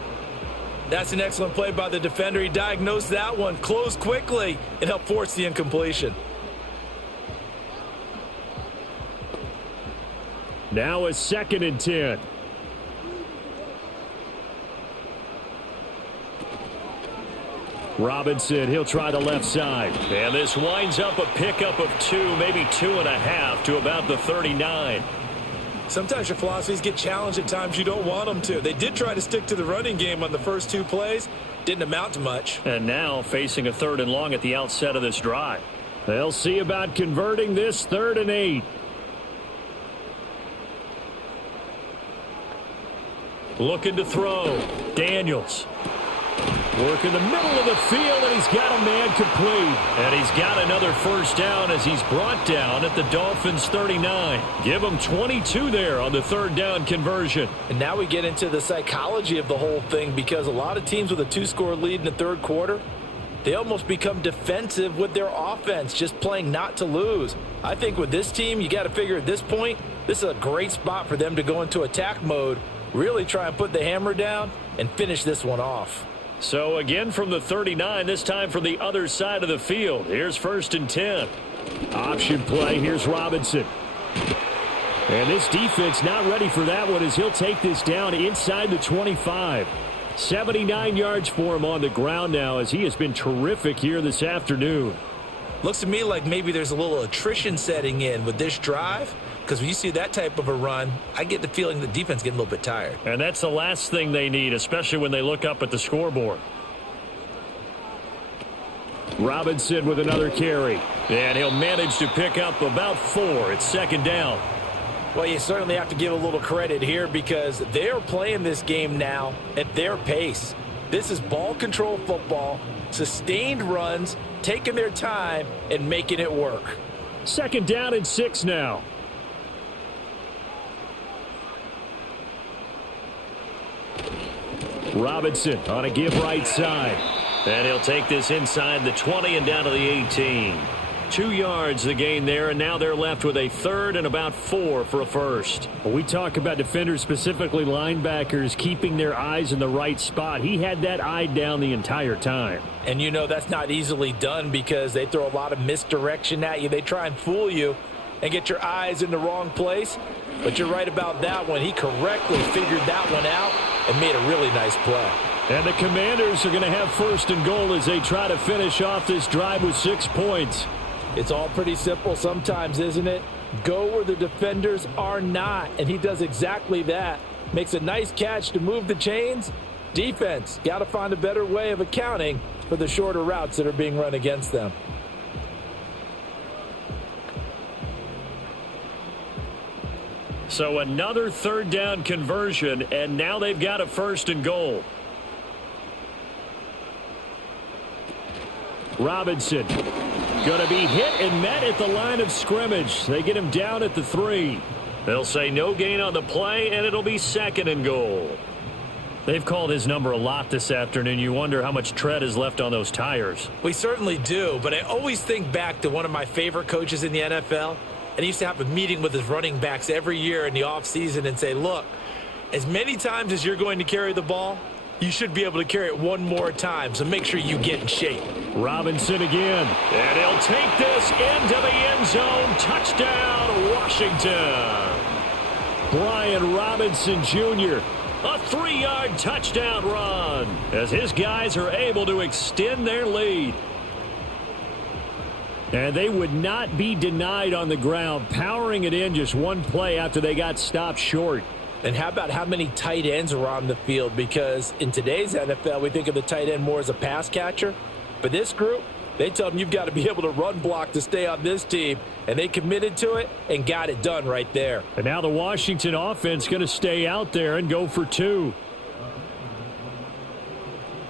That's an excellent play by the defender. He diagnosed that one, closed quickly, and helped force the incompletion. Now a 2nd and 10. Robinson, he'll try the left side. And this winds up a pickup of 2, maybe 2.5 to about the 39. Sometimes your philosophies get challenged at times you don't want them to. They did try to stick to the running game on the first 2 plays. Didn't amount to much. And now facing a 3rd and long at the outset of this drive. They'll see about converting this 3rd and 8. Looking to throw. Daniels. Work in the middle of the field, and he's got a man complete. And he's got another first down as he's brought down at the Dolphins' 39. Give him 22 there on the 3rd down conversion. And now we get into the psychology of the whole thing, because a lot of teams with a 2-score lead in the 3rd quarter, they almost become defensive with their offense, just playing not to lose. I think with this team, you got to figure at this point, this is a great spot for them to go into attack mode, really try and put the hammer down and finish this one off. So again from the 39, this time from the other side of the field. Here's 1st and 10. Option play. Here's Robinson. And this defense not ready for that one as he'll take this down inside the 25. 79 yards for him on the ground now as he has been terrific here this afternoon. Looks to me like maybe there's a little attrition setting in with this drive, because when you see that type of a run, I get the feeling the defense getting a little bit tired. And that's the last thing they need, especially when they look up at the scoreboard. Robinson with another carry. And he'll manage to pick up about 4. It's 2nd down. Well, you certainly have to give a little credit here because they're playing this game now at their pace. This is ball control football, sustained runs, taking their time and making it work. 2nd down and 6 now. Robinson on a give right side. And he'll take this inside the 20 and down to the 18. 2 yards the gain there, and now they're left with a 3rd and about 4 for a first. When we talk about defenders, specifically linebackers, keeping their eyes in the right spot, he had that eye down the entire time. And you know that's not easily done because they throw a lot of misdirection at you. They try and fool you and get your eyes in the wrong place. But you're right about that one. He correctly figured that one out and made a really nice play. And the Commanders are going to have 1st and goal as they try to finish off this drive with 6 points. It's all pretty simple sometimes, isn't it? Go where the defenders are not, and he does exactly that. Makes a nice catch to move the chains. Defense, got to find a better way of accounting for the shorter routes that are being run against them. So another 3rd down conversion, and now they've got a 1st and goal. Robinson going to be hit and met at the line of scrimmage. They get him down at the 3. They'll say no gain on the play, and it'll be 2nd and goal. They've called his number a lot this afternoon. You wonder how much tread is left on those tires. We certainly do, but I always think back to one of my favorite coaches in the NFL, and he used to have a meeting with his running backs every year in the offseason and say, look, as many times as you're going to carry the ball, you should be able to carry it one more time, so make sure you get in shape. Robinson again, and he'll take this into the end zone. Touchdown, Washington. Brian Robinson Jr., a 3-yard touchdown run as his guys are able to extend their lead. And they would not be denied on the ground, powering it in just one play after they got stopped short. And how about how many tight ends are on the field? Because in today's NFL, we think of the tight end more as a pass catcher. But this group, they tell them you've got to be able to run block to stay on this team. And they committed to it and got it done right there. And now the Washington offense going to stay out there and go for 2.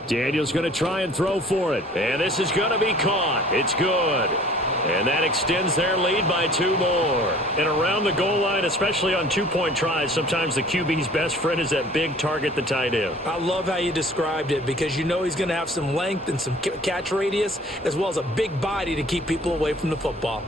Daniels going to try and throw for it. And this is going to be caught. It's good. And that extends their lead by 2 more. And around the goal line, especially on 2-point tries, sometimes the QB's best friend is that big target, the tight end. I love how you described it because you know he's going to have some length and some catch radius as well as a big body to keep people away from the football.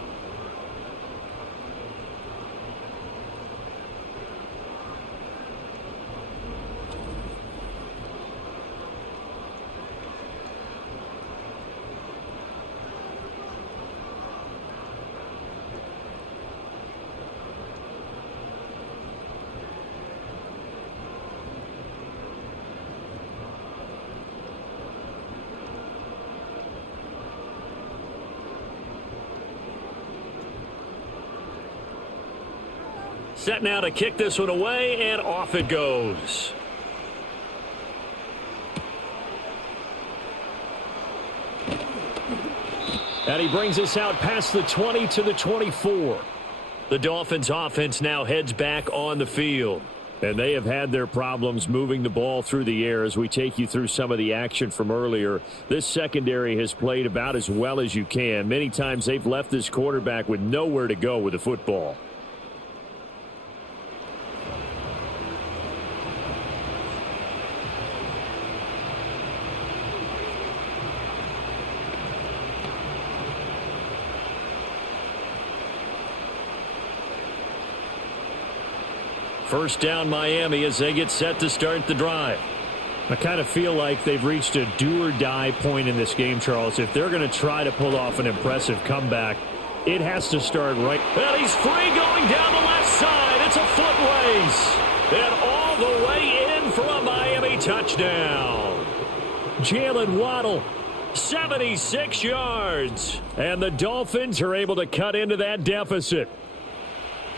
Set now to kick this one away, and off it goes. And he brings us out past the 20 to the 24. The Dolphins offense now heads back on the field. And they have had their problems moving the ball through the air as we take you through some of the action from earlier. This secondary has played about as well as you can. Many times they've left this quarterback with nowhere to go with the football. First down Miami as they get set to start the drive. I kind of feel like they've reached a do-or-die point in this game, Charles. If they're going to try to pull off an impressive comeback, it has to start right. And he's free going down the left side. It's a foot race. And all the way in for a Miami touchdown. Jalen Waddle, 76 yards. And the Dolphins are able to cut into that deficit.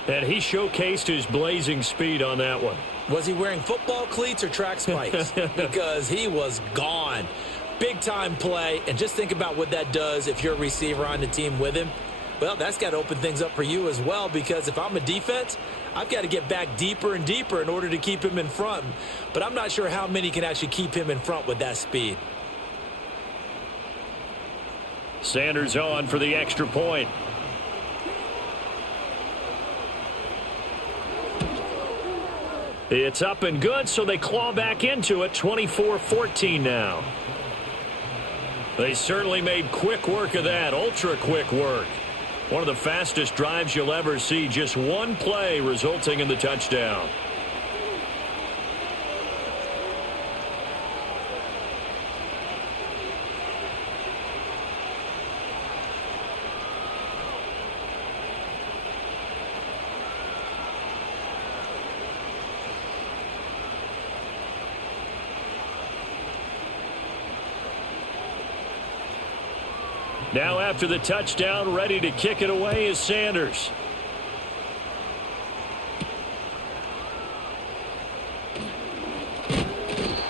And he showcased his blazing speed on that one. Was he wearing football cleats or track spikes? Because he was gone. Big-time play. And just think about what that does if you're a receiver on the team with him. Well, that's got to open things up for you as well, because if I'm a defense, I've got to get back deeper and deeper in order to keep him in front. But I'm not sure how many can actually keep him in front with that speed. Sanders on for the extra point. It's up and good, so they claw back into it, 24-14 now. They certainly made quick work of that, ultra-quick work. One of the fastest drives you'll ever see, just one play resulting in the touchdown. Now after the touchdown, ready to kick it away is Sanders.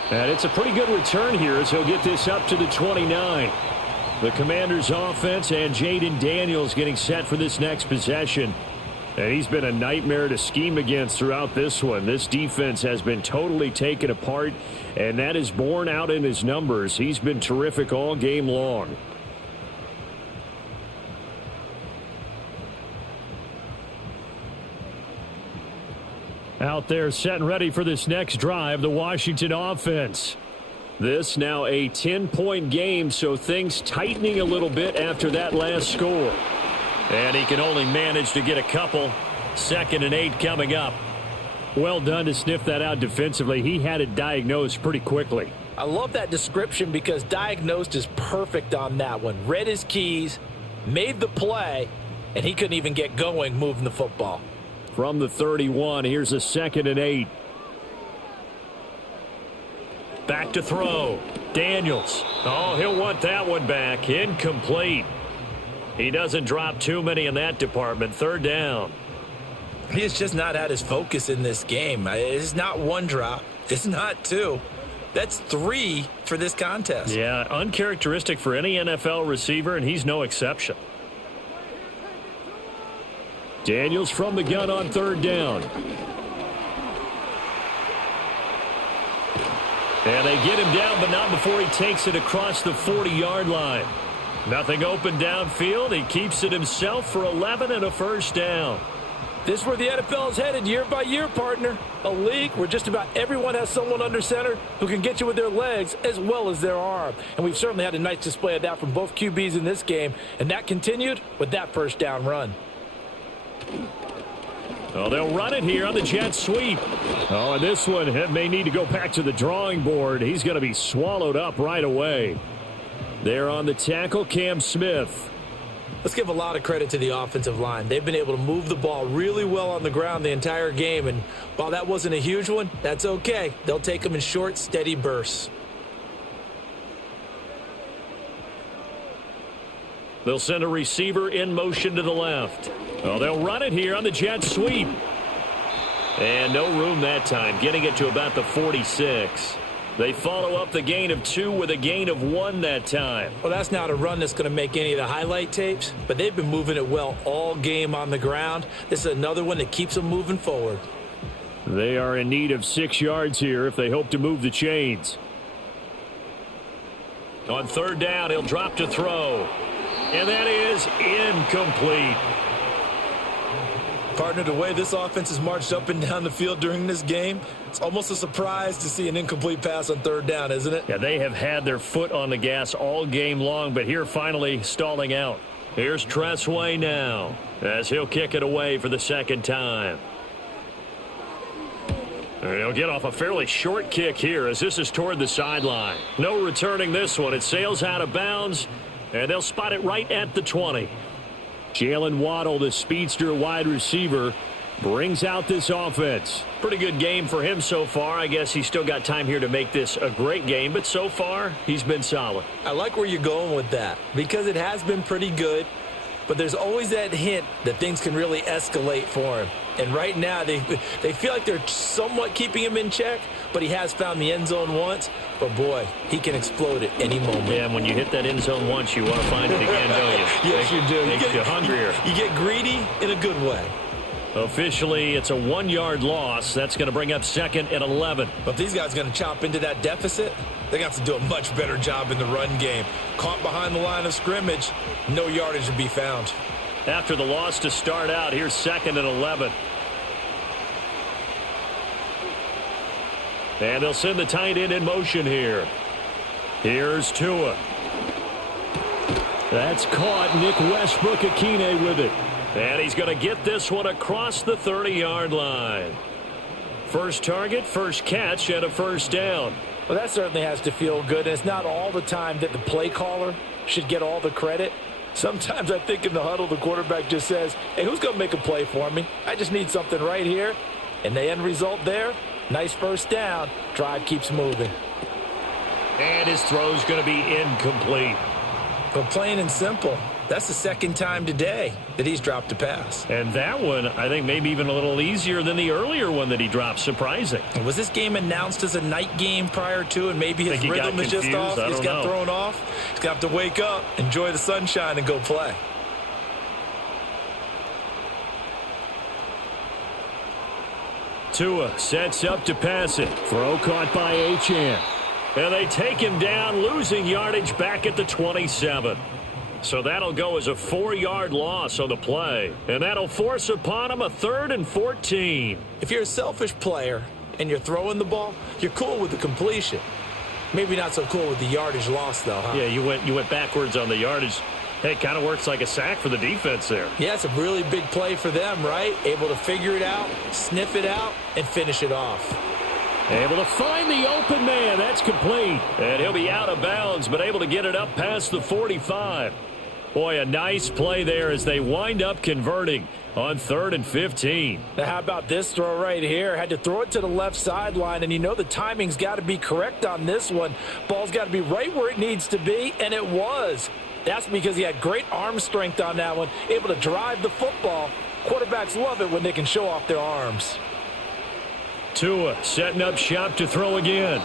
And it's a pretty good return here as he'll get this up to the 29. The Commanders' offense and Jaden Daniels getting set for this next possession. And he's been a nightmare to scheme against throughout this one. This defense has been totally taken apart, and that is borne out in his numbers. He's been terrific all game long. Out there set and ready for this next drive, the Washington offense. This now a 10-point game, so things tightening a little bit after that last score. And he can only manage to get a couple. 2nd and 8 coming up. Well done to sniff that out defensively. He had it diagnosed pretty quickly. I love that description because diagnosed is perfect on that one. Read his keys, made the play, and he couldn't even get going moving the football. From the 31, here's a 2nd and 8. Back to throw. Daniels. Oh, he'll want that one back. Incomplete. He doesn't drop too many in that department. 3rd down. He has just not had his focus in this game. It's not one drop. It's not two. That's 3 for this contest. Yeah, uncharacteristic for any NFL receiver, and he's no exception. Daniels from the gun on 3rd down. And they get him down, but not before he takes it across the 40-yard line. Nothing open downfield. He keeps it himself for 11 and a first down. This is where the NFL is headed year by year, partner. A league where just about everyone has someone under center who can get you with their legs as well as their arm. And we've certainly had a nice display of that from both QBs in this game. And that continued with that first down run. Oh, they'll run it here on the jet sweep. Oh, and this one may need to go back to the drawing board. He's going to be swallowed up right away. There on the tackle, Cam Smith. Let's give a lot of credit to the offensive line. They've been able to move the ball really well on the ground the entire game. And while that wasn't a huge one, that's okay. They'll take them in short, steady bursts. They'll send a receiver in motion to the left. Oh, they'll run it here on the jet sweep. And no room that time, getting it to about the 46. They follow up the gain of 2 with a gain of 1 that time. Well, that's not a run that's going to make any of the highlight tapes, but they've been moving it well all game on the ground. This is another one that keeps them moving forward. They are in need of 6 yards here if they hope to move the chains. On third down, he'll drop to throw. And that is incomplete. Partner, the way this offense has marched up and down the field during this game, it's almost a surprise to see an incomplete pass on third down, isn't it? Yeah, they have had their foot on the gas all game long, but here finally stalling out. Here's Tressway now as he'll kick it away for the second time. And he'll get off a fairly short kick here as this is toward the sideline. No returning this one. It sails out of bounds, and they'll spot it right at the 20. Jalen Waddle, the speedster wide receiver, brings out this offense. Pretty good game for him so far. I guess he's still got time here to make this a great game, but so far he's been solid. I like where you're going with that because it has been pretty good, but there's always that hint that things can really escalate for him. And right now they feel like they're somewhat keeping him in check, but he has found the end zone once. But, boy, he can explode at any moment. Yeah, and when you hit that end zone once, you want to find it again, don't you? Yes, you do. Makes you hungrier. You get greedy in a good way. Officially, it's a 1-yard loss. That's going to bring up 2nd and 11. But if these guys are going to chop into that deficit, they're going to have to do a much better job in the run game. Caught behind the line of scrimmage, no yardage to be found. After the loss to start out, here's 2nd and 11. And they'll send the tight end in motion here. Here's Tua. That's caught. Nick Westbrook-Akine with it. And he's going to get this one across the 30-yard line. First target, first catch, and a first down. Well, that certainly has to feel good. And it's not all the time that the play caller should get all the credit. Sometimes I think in the huddle, the quarterback just says, hey, who's going to make a play for me? I just need something right here. And the end result there, nice first down. Drive keeps moving. And his throw's going to be incomplete. But plain and simple, that's the second time today that he's dropped a pass. And that one, I think, maybe even a little easier than the earlier one that he dropped. Surprising. Was this game announced as a night game prior to, and maybe his rhythm is just off? He's got thrown off. He's going to have to wake up, enjoy the sunshine, and go play. Tua sets up to pass it. Throw caught by Achane. And they take him down, losing yardage back at the 27. So that'll go as a 4-yard loss on the play. And that'll force upon him a 3rd and 14. If you're a selfish player and you're throwing the ball, you're cool with the completion. Maybe not so cool with the yardage loss, though, huh? Yeah, you went backwards on the yardage. Hey, it kind of works like a sack for the defense there. Yeah, it's a really big play for them, right? Able to figure it out, sniff it out, and finish it off. Able to find the open man. That's complete. And he'll be out of bounds, but able to get it up past the 45. Boy, a nice play there as they wind up converting on 3rd and 15. Now, how about this throw right here? Had to throw it to the left sideline, and you know the timing's got to be correct on this one. Ball's got to be right where it needs to be, and it was. That's because he had great arm strength on that one, able to drive the football. Quarterbacks love it when they can show off their arms. Tua setting up shop to throw again.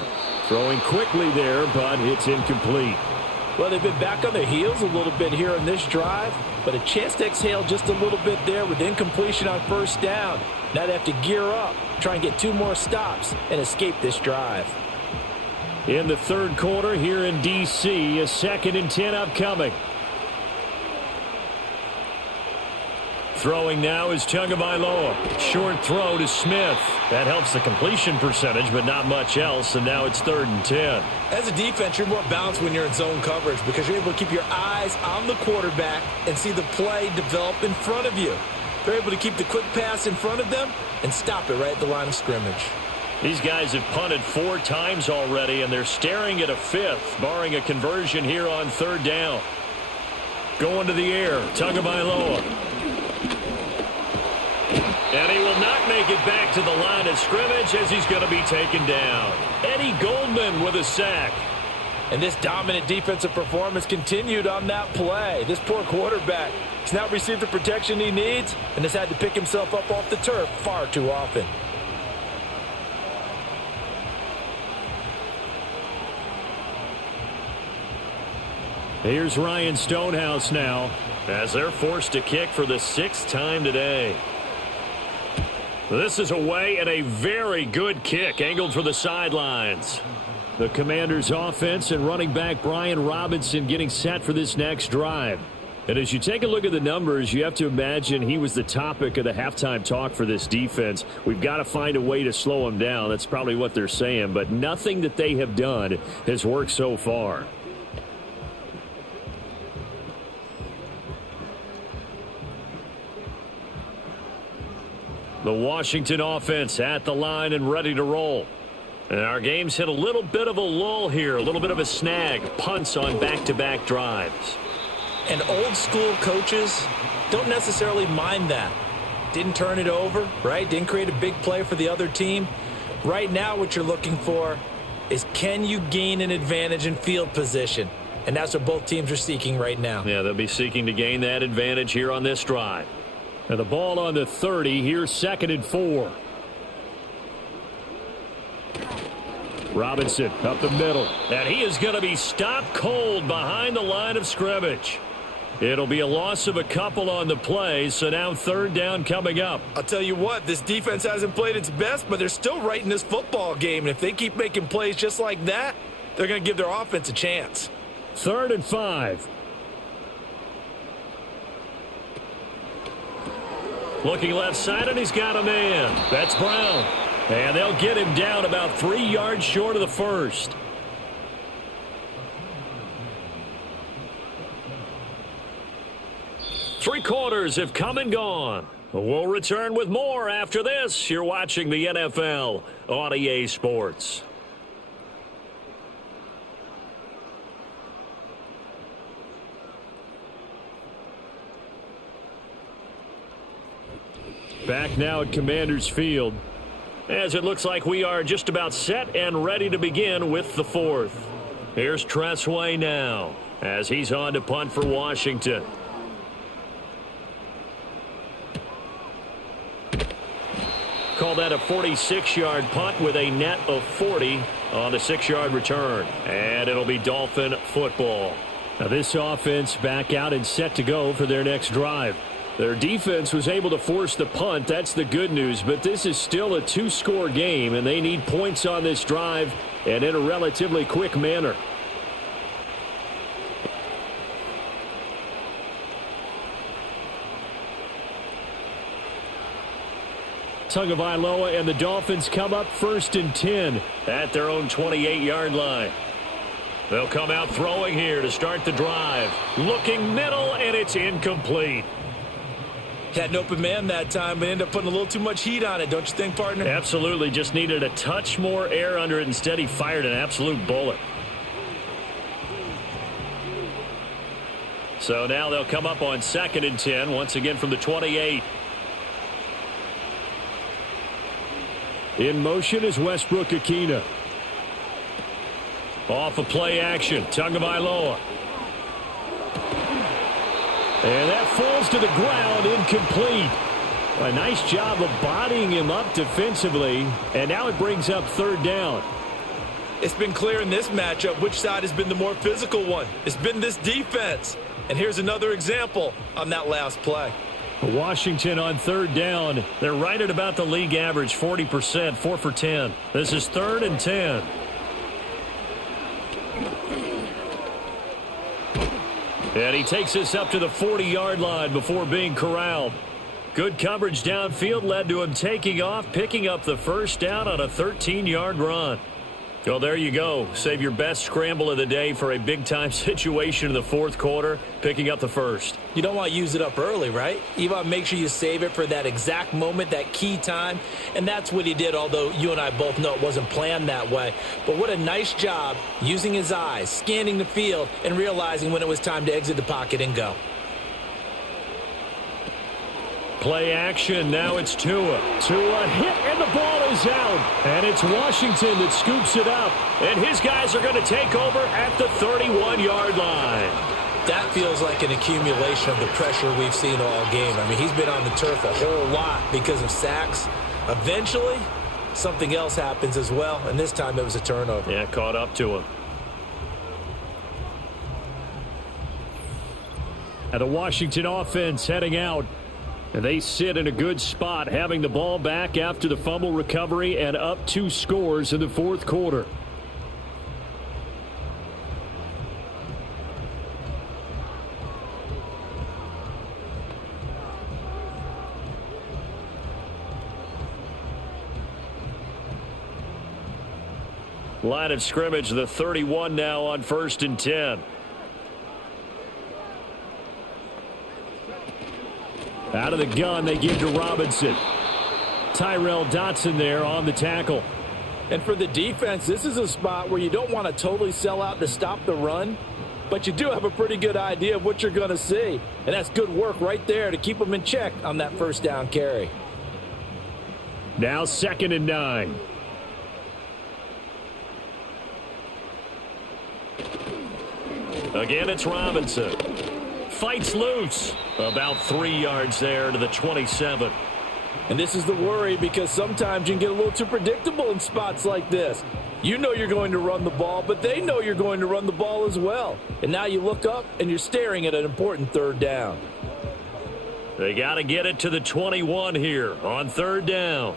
Throwing quickly there, but it's incomplete. Well, they've been back on their heels a little bit here on this drive, but a chance to exhale just a little bit there with incompletion on first down. Now they have to gear up, try and get 2 more stops, and escape this drive. in the third quarter here in D.C. A 2nd and 10 upcoming. Throwing now is Tagovailoa. Short throw to Smith. That helps the completion percentage, but not much else, and now it's 3rd and 10. As a defense, you're more balanced when you're in zone coverage because you're able to keep your eyes on the quarterback and see the play develop in front of you. They're able to keep the quick pass in front of them and stop it right at the line of scrimmage. These guys have punted 4 times already, and they're staring at a 5th, barring a conversion here on 3rd down. Going to the air, Tagovailoa. And he will not make it back to the line of scrimmage as he's going to be taken down. Eddie Goldman with a sack. And this dominant defensive performance continued on that play. This poor quarterback has not received the protection he needs and has had to pick himself up off the turf far too often. Here's Ryan Stonehouse now as they're forced to kick for the 6th time today. This is away and a very good kick angled for the sidelines. The Commanders' offense and running back Brian Robinson getting set for this next drive. And as you take a look at the numbers, you have to imagine he was the topic of the halftime talk for this defense. We've got to find a way to slow him down. That's probably what they're saying. But nothing that they have done has worked so far. The Washington offense at the line and ready to roll. And our game's hit a little bit of a lull here, a little bit of a snag. Punts on back-to-back drives. And old school coaches don't necessarily mind that. Didn't turn it over, right? Didn't create a big play for the other team. Right now what you're looking for is can you gain an advantage in field position? And that's what both teams are seeking right now. Yeah, they'll be seeking to gain that advantage here on this drive. And the ball on the 30. Here's 2nd and 4. Robinson up the middle. And he is going to be stopped cold behind the line of scrimmage. It'll be a loss of a couple on the play, so now 3rd down coming up. I'll tell you what, this defense hasn't played its best, but they're still right in this football game. And if they keep making plays just like that, they're going to give their offense a chance. 3rd and 5. Looking left side, and he's got a man. That's Brown. And they'll get him down about 3 yards short of the first. Three quarters have come and gone. We'll return with more after this. You're watching the NFL on EA Sports. Back now at Commanders Field, as it looks like we are just about set and ready to begin with the 4th. Here's Tressway now as he's on to punt for Washington. Call that a 46-yard punt with a net of 40 on the 6-yard return. And it'll be Dolphin football. Now this offense back out and set to go for their next drive. Their defense was able to force the punt. That's the good news. But this is still a 2-score game, and they need points on this drive and in a relatively quick manner. Tagovailoa and the Dolphins come up 1st and 10 at their own 28-yard line. They'll come out throwing here to start the drive. Looking middle, and it's incomplete. Had an open man that time, but ended up putting a little too much heat on it, don't you think, partner? Absolutely. Just needed a touch more air under it. Instead, he fired an absolute bullet. So now they'll come up on 2nd and 10, once again from the 28. In motion is Westbrook-Akina. Off of play action, Tagovailoa. And that falls to the ground, incomplete. A nice job of bodying him up defensively, and now it brings up 3rd down. It's been clear in this matchup which side has been the more physical one. It's been this defense. And here's another example on that last play. Washington on 3rd down. They're right at about the league average, 40%, 4 for 10. This is 3rd and 10. And he takes us up to the 40-yard line before being corralled. Good coverage downfield led to him taking off, picking up the first down on a 13-yard run. Well, there you go. Save your best scramble of the day for a big-time situation in the fourth quarter, picking up the first. You don't want to use it up early, right? You want to make sure you save it for that exact moment, that key time. And that's what he did, although you and I both know it wasn't planned that way. But what a nice job using his eyes, scanning the field, and realizing when it was time to exit the pocket and go. Play action. Now it's Tua. Tua hit, and the ball is out. And it's Washington that scoops it up. And his guys are going to take over at the 31-yard line. That feels like an accumulation of the pressure we've seen all game. I mean, he's been on the turf a whole lot because of sacks. Eventually, something else happens as well, and this time it was a turnover. Yeah, caught up to him. And the Washington offense heading out. And they sit in a good spot, having the ball back after the fumble recovery and up 2 scores in the fourth quarter. Line of scrimmage, the 31 now on 1st and 10. Out of the gun, they give to Robinson. Tyrell Dotson there on the tackle. And for the defense, this is a spot where you don't want to totally sell out to stop the run, but you do have a pretty good idea of what you're going to see. And that's good work right there to keep them in check on that first down carry. Now 2nd and 9. Again, it's Robinson. Fights loose. About 3 yards there to the 27. And this is the worry, because sometimes you can get a little too predictable in spots like this. You know you're going to run the ball, but they know you're going to run the ball as well. And now you look up and you're staring at an important 3rd down. They got to get it to the 21 here on 3rd down.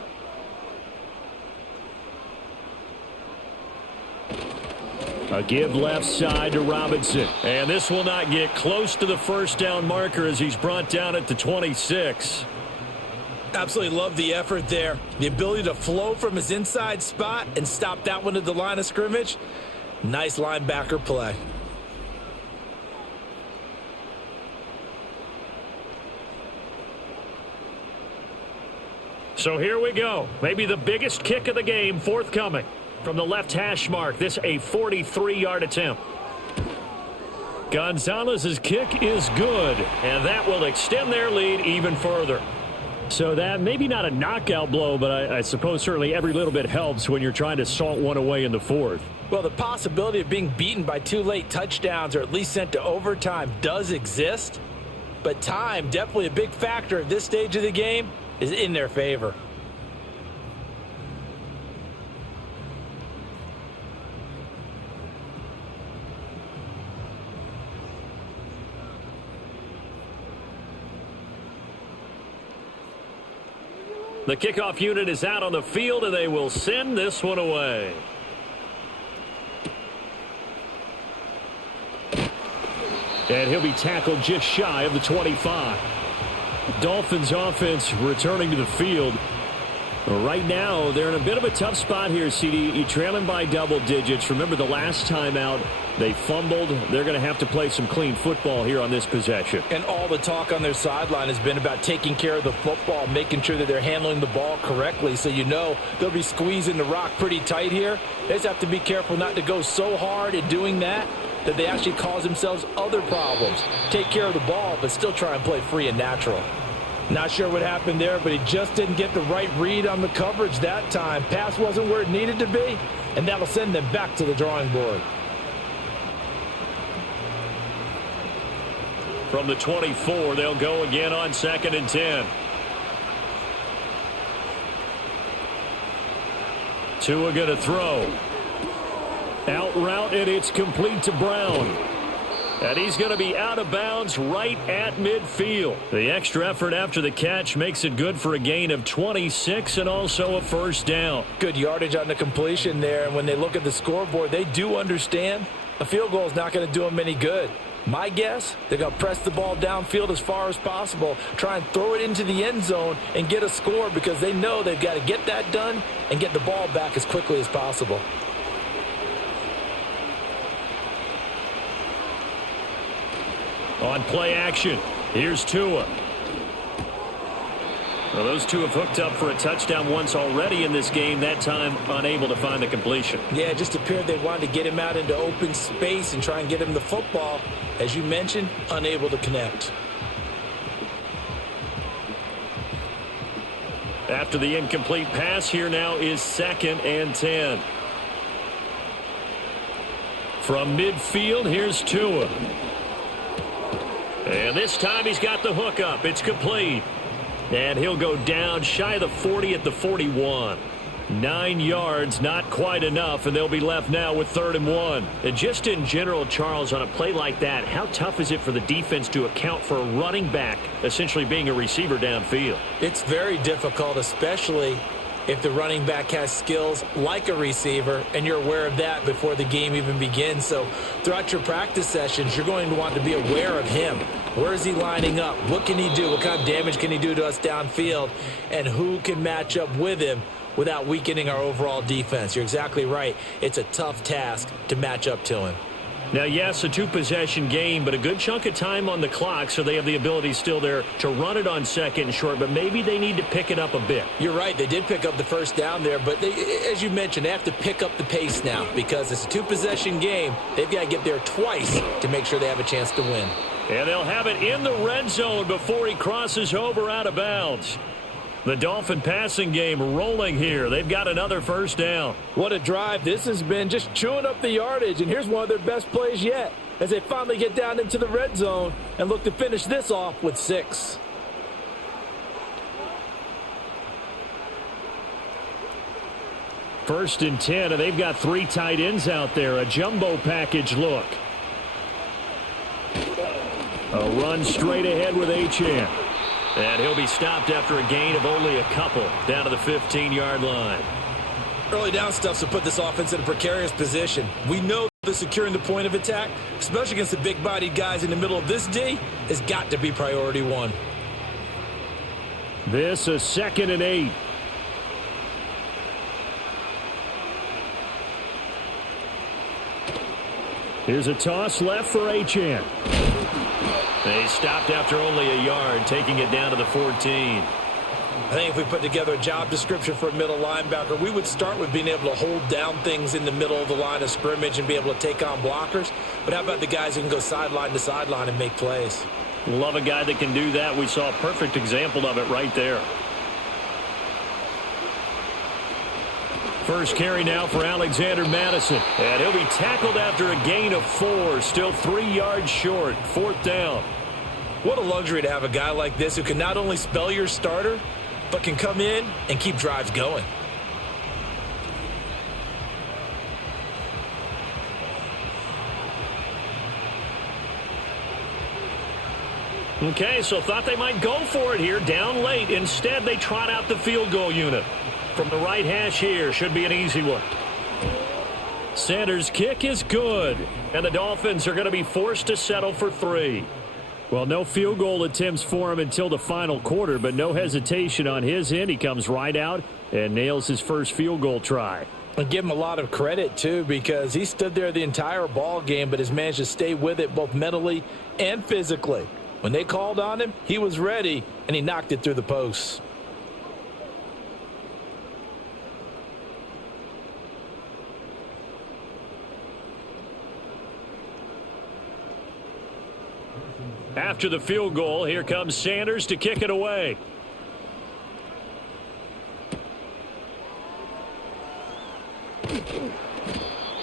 A give left side to Robinson. And this will not get close to the first down marker as he's brought down at the 26. Absolutely love the effort there. The ability to flow from his inside spot and stop that one at the line of scrimmage. Nice linebacker play. So here we go. Maybe the biggest kick of the game forthcoming. From the left hash mark, this a 43-yard attempt. Gonzalez's kick is good, and that will extend their lead even further. So that maybe not a knockout blow, but I suppose certainly every little bit helps when you're trying to salt one away in the fourth. Well, the possibility of being beaten by 2 late touchdowns or at least sent to overtime does exist, but time, definitely a big factor at this stage of the game, is in their favor. The kickoff unit is out on the field, and they will send this one away. And he'll be tackled just shy of the 25. Dolphins offense returning to the field. Right now, they're in a bit of a tough spot here, CD. You're trailing by double digits. Remember the last time out, they fumbled. They're going to have to play some clean football here on this possession. And all the talk on their sideline has been about taking care of the football, making sure that they're handling the ball correctly. So you know they'll be squeezing the rock pretty tight here. They just have to be careful not to go so hard in doing that they actually cause themselves other problems. Take care of the ball, but still try and play free and natural. Not sure what happened there, but he just didn't get the right read on the coverage that time. Pass wasn't where it needed to be, and that'll send them back to the drawing board. From the 24, they'll go again on 2nd and 10. Tua going to throw. Out route, and it's complete to Brown. And he's going to be out of bounds right at midfield. The extra effort after the catch makes it good for a gain of 26 and also a first down. Good yardage on the completion there. And when they look at the scoreboard, they do understand a field goal is not going to do them any good. My guess, they're going to press the ball downfield as far as possible, try and throw it into the end zone and get a score because they know they've got to get that done and get the ball back as quickly as possible. On play action, here's Tua. Well, those two have hooked up for a touchdown once already in this game, that time unable to find the completion. Yeah, it just appeared they wanted to get him out into open space and try and get him the football. As you mentioned, unable to connect. After the incomplete pass, here now is 2nd and 10. From midfield, here's Tua. And this time he's got the hook up. It's complete. And he'll go down shy of the 40 at the 41. 9 yards, not quite enough, and they'll be left now with 3rd and 1. And just in general, Charles, on a play like that, how tough is it for the defense to account for a running back essentially being a receiver downfield? It's very difficult, especially if the running back has skills like a receiver, and you're aware of that before the game even begins. So throughout your practice sessions, you're going to want to be aware of him. Where is he lining up? What can he do? What kind of damage can he do to us downfield? And who can match up with him without weakening our overall defense? You're exactly right. It's a tough task to match up to him. Now, yes, a 2-possession game, but a good chunk of time on the clock, so they have the ability still there to run it on 2nd and short, but maybe they need to pick it up a bit. You're right. They did pick up the first down there, but as you mentioned, they have to pick up the pace now because it's a 2-possession game. They've got to get there twice to make sure they have a chance to win. And they'll have it in the red zone before he crosses over out of bounds. The Dolphin passing game rolling here. They've got another first down. What a drive. This has been just chewing up the yardage, and here's one of their best plays yet as they finally get down into the red zone and look to finish this off with 6. First and 10, and they've got 3 tight ends out there. A jumbo package look. A run straight ahead with Achane. And he'll be stopped after a gain of only a couple down to the 15-yard line. Early down stuff to put this offense in a precarious position. We know that securing the point of attack, especially against the big-bodied guys in the middle of this D, has got to be priority 1. This is 2nd and 8. Here's a toss left for Achane. They stopped after only a yard, taking it down to the 14. I think if we put together a job description for a middle linebacker, we would start with being able to hold down things in the middle of the line of scrimmage and be able to take on blockers. But how about the guys who can go sideline to sideline and make plays? Love a guy that can do that. We saw a perfect example of it right there. First carry now for Alexander Madison. And he'll be tackled after a gain of 4. Still 3 yards short. 4th down. What a luxury to have a guy like this who can not only spell your starter, but can come in and keep drives going. Okay, so thought they might go for it here down late. Instead, they trot out the field goal unit. From the right hash here, should be an easy one. Sanders' kick is good, and the Dolphins are going to be forced to settle for 3. Well, no field goal attempts for him until the final quarter, but no hesitation on his end. He comes right out and nails his first field goal try. And give him a lot of credit, too, because he stood there the entire ball game, but has managed to stay with it both mentally and physically. When they called on him, he was ready, and he knocked it through the posts. After the field goal, here comes Sanders to kick it away.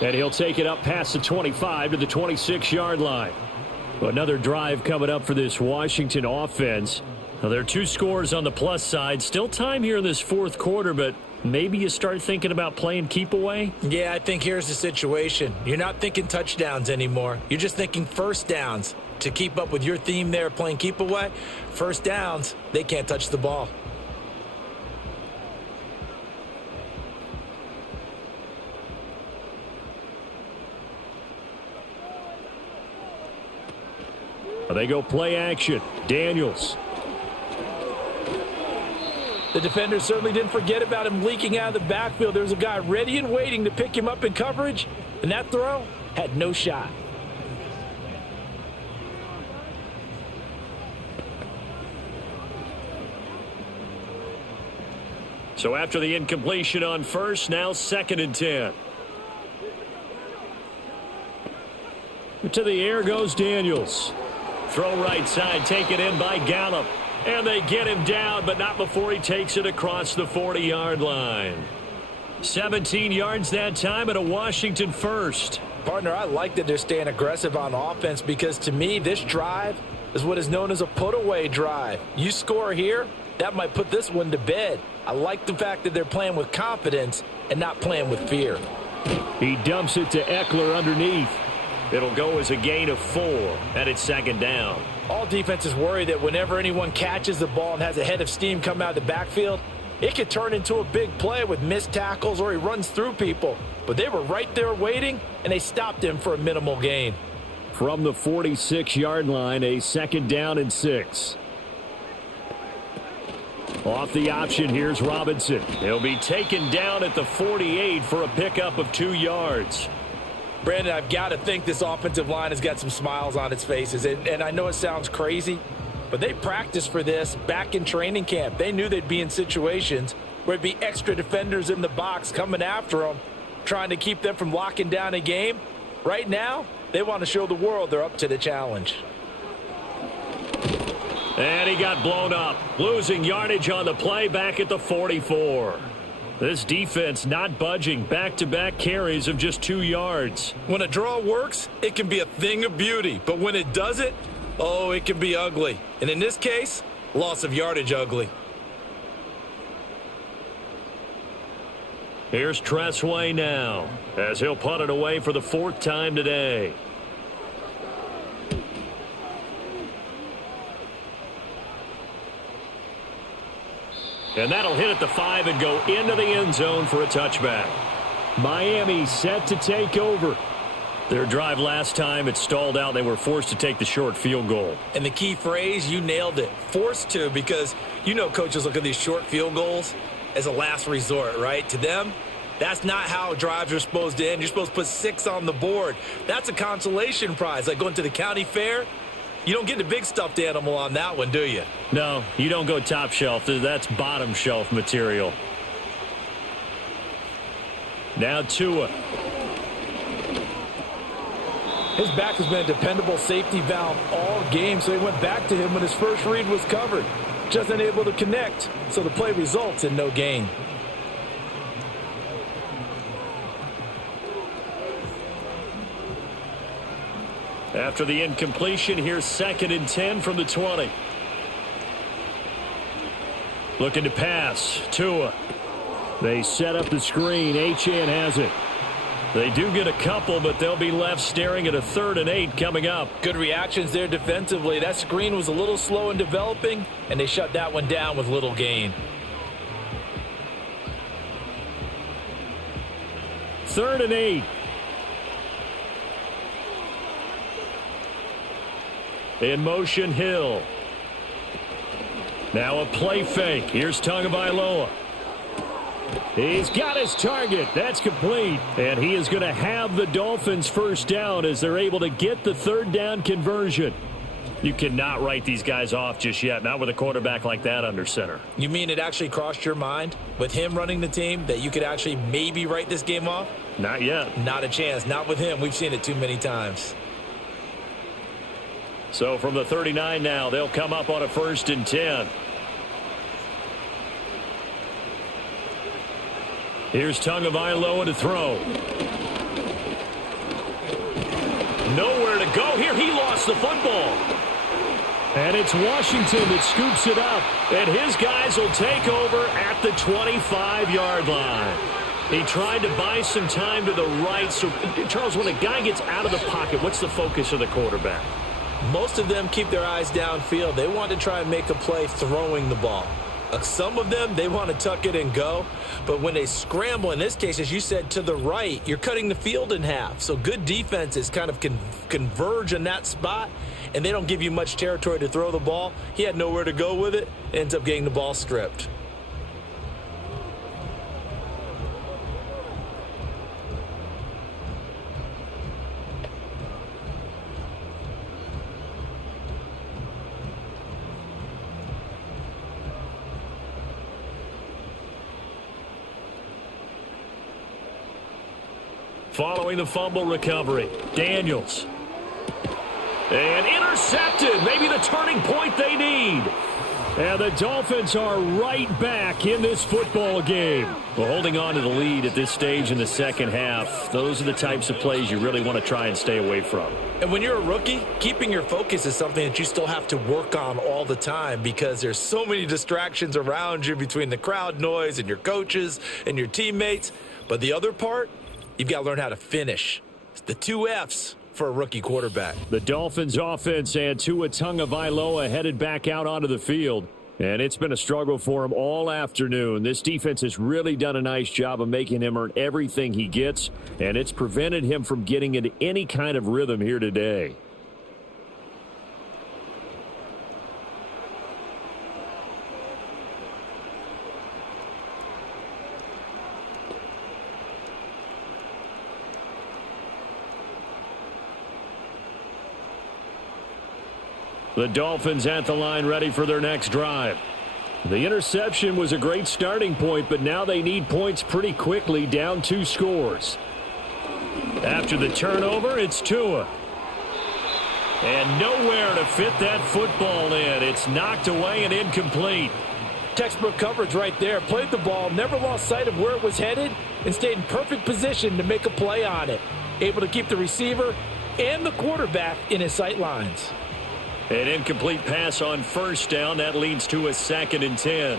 And he'll take it up past the 25 to the 26-yard line. Another drive coming up for this Washington offense. Now, there are 2 scores on the plus side. Still time here in this 4th quarter, but maybe you start thinking about playing keep away? Yeah, I think here's the situation. You're not thinking touchdowns anymore. You're just thinking first downs. To keep up with your theme there, playing keep away, first downs, they can't touch the ball. They go play action. Daniels. The defender certainly didn't forget about him leaking out of the backfield. There's a guy ready and waiting to pick him up in coverage, and that throw had no shot. So after the incompletion on first, now 2nd and 10. To the air goes Daniels. Throw right side, taken in by Gallup. And they get him down, but not before he takes it across the 40-yard line. 17 yards that time and a Washington first. Partner, I like that they're staying aggressive on offense because to me, this drive is what is known as a put-away drive. You score here, that might put this one to bed. I like the fact that they're playing with confidence and not playing with fear. He dumps it to Eckler underneath. It'll go as a gain of 4, and it's 2nd down. All defenses worry that whenever anyone catches the ball and has a head of steam come out of the backfield, it could turn into a big play with missed tackles or he runs through people. But they were right there waiting, and they stopped him for a minimal gain. From the 46-yard line, a 2nd down and 6. Off the option, here's Robinson. He'll be taken down at the 48 for a pickup of 2 yards. Brandon, I've got to think this offensive line has got some smiles on its faces. And I know it sounds crazy, but they practiced for this back in training camp. They knew they'd be in situations where there'd be extra defenders in the box coming after them, trying to keep them from locking down a game. Right now, they want to show the world they're up to the challenge. And he got blown up, losing yardage on the play back at the 44. This defense not budging, back-to-back carries of just 2 yards. When a draw works, it can be a thing of beauty. But when it doesn't, oh, it can be ugly. And in this case, loss of yardage ugly. Here's Tressway now, as he'll punt it away for the 4th time today. And that'll hit at the 5 and go into the end zone for a touchback. Miami set to take over. Their drive last time, it stalled out. They were forced to take the short field goal. And the key phrase, you nailed it. Forced to, because you know coaches look at these short field goals as a last resort, right? To them, that's not how drives are supposed to end. You're supposed to put 6 on the board. That's a consolation prize, like going to the county fair. You don't get the big stuffed animal on that one, do you? No, you don't go top shelf. That's bottom shelf material. Now Tua. His back has been a dependable safety valve all game, so he went back to him when his first read was covered. Just unable to connect, so the play results in no gain. After the incompletion, here's 2nd and 10 from the 20. Looking to pass. Tua. They set up the screen. Achane has it. They do get a couple, but they'll be left staring at a 3rd and 8 coming up. Good reactions there defensively. That screen was a little slow in developing, and they shut that one down with little gain. 3rd and 8. In motion, Hill. Now a play fake. Here's Tagovailoa. He's got his target. That's complete. And he is going to have the Dolphins first down as they're able to get the 3rd down conversion. You cannot write these guys off just yet, not with a quarterback like that under center. You mean it actually crossed your mind with him running the team that you could actually maybe write this game off? Not yet. Not a chance. Not with him. We've seen it too many times. So from the 39 now, they'll come up on a 1st and 10. Here's Tagovailoa to throw. Nowhere to go here. He lost the football. And it's Washington that scoops it up. And his guys will take over at the 25-yard line. He tried to buy some time to the right. So, Charles, when a guy gets out of the pocket, what's the focus of the quarterback? Most of them keep their eyes downfield. They want to try and make a play throwing the ball. Some of them, they want to tuck it and go. But when they scramble, in this case, as you said, to the right, you're cutting the field in half. So good defenses kind of converge in that spot, and they don't give you much territory to throw the ball, he had nowhere to go with it, ends up getting the ball stripped. Following the fumble recovery, Daniels. And intercepted, maybe the turning point they need. And the Dolphins are right back in this football game. Well, holding on to the lead at this stage in the second half, those are the types of plays you really want to try and stay away from. And when you're a rookie, keeping your focus is something that you still have to work on all the time because there's so many distractions around you between the crowd noise and your coaches and your teammates. But the other part, you've got to learn how to finish. It's the 2 F's for a rookie quarterback. The Dolphins offense and Tua Tagovailoa headed back out onto the field. And it's been a struggle for him all afternoon. This defense has really done a nice job of making him earn everything he gets. And it's prevented him from getting into any kind of rhythm here today. The Dolphins at the line ready for their next drive. The interception was a great starting point, but now they need points pretty quickly, down 2 scores. After the turnover, it's Tua. And nowhere to fit that football in. It's knocked away and incomplete. Textbook coverage right there. Played the ball, never lost sight of where it was headed, and stayed in perfect position to make a play on it. Able to keep the receiver and the quarterback in his sight lines. An incomplete pass on first down. That leads to a 2nd and 10.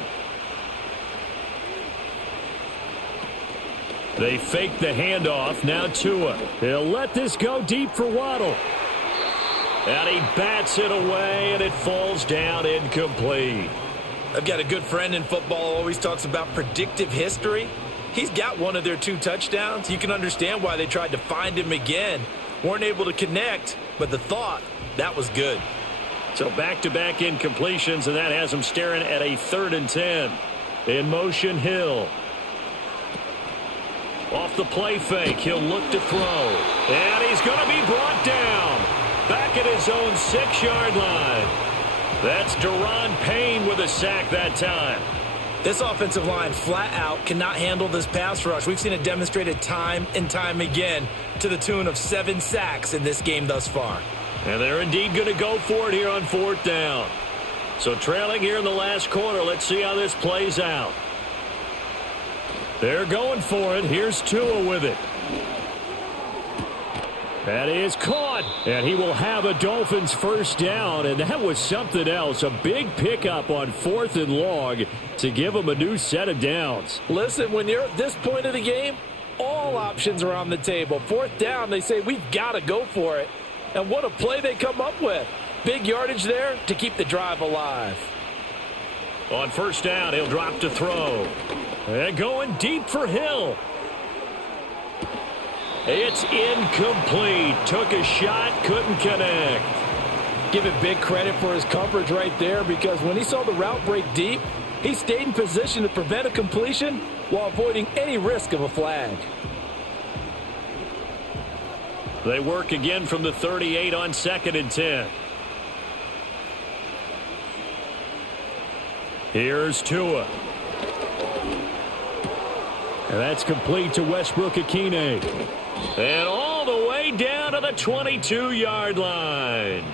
They fake the handoff. Now Tua. He'll let this go deep for Waddle. And he bats it away, and it falls down incomplete. I've got a good friend in football, always talks about predictive history. He's got one of their 2 touchdowns. You can understand why they tried to find him again. Weren't able to connect, but the thought, that was good. So back-to-back incompletions, and that has him staring at a 3rd and 10. In motion, Hill. Off the play fake, he'll look to throw. And he's going to be brought down. Back at his own 6-yard line. That's Deron Payne with a sack that time. This offensive line flat out cannot handle this pass rush. We've seen it demonstrated time and time again to the tune of 7 sacks in this game thus far. And they're indeed going to go for it here on 4th down. So trailing here in the last quarter, let's see how this plays out. They're going for it. Here's Tua with it. That is caught. And he will have a Dolphins 1st down. And that was something else. A big pickup on 4th and long to give them a new set of downs. Listen, when you're at this point of the game, all options are on the table. 4th down, they say, we've got to go for it. And what a play they come up with. Big yardage there to keep the drive alive. On 1st down, he'll drop to throw. And going deep for Hill. It's incomplete. Took a shot, couldn't connect. Give it big credit for his coverage right there because when he saw the route break deep, he stayed in position to prevent a completion while avoiding any risk of a flag. They work again from the 38 on 2nd and 10. Here's Tua. And that's complete to Westbrook-Akine. And all the way down to the 22-yard line.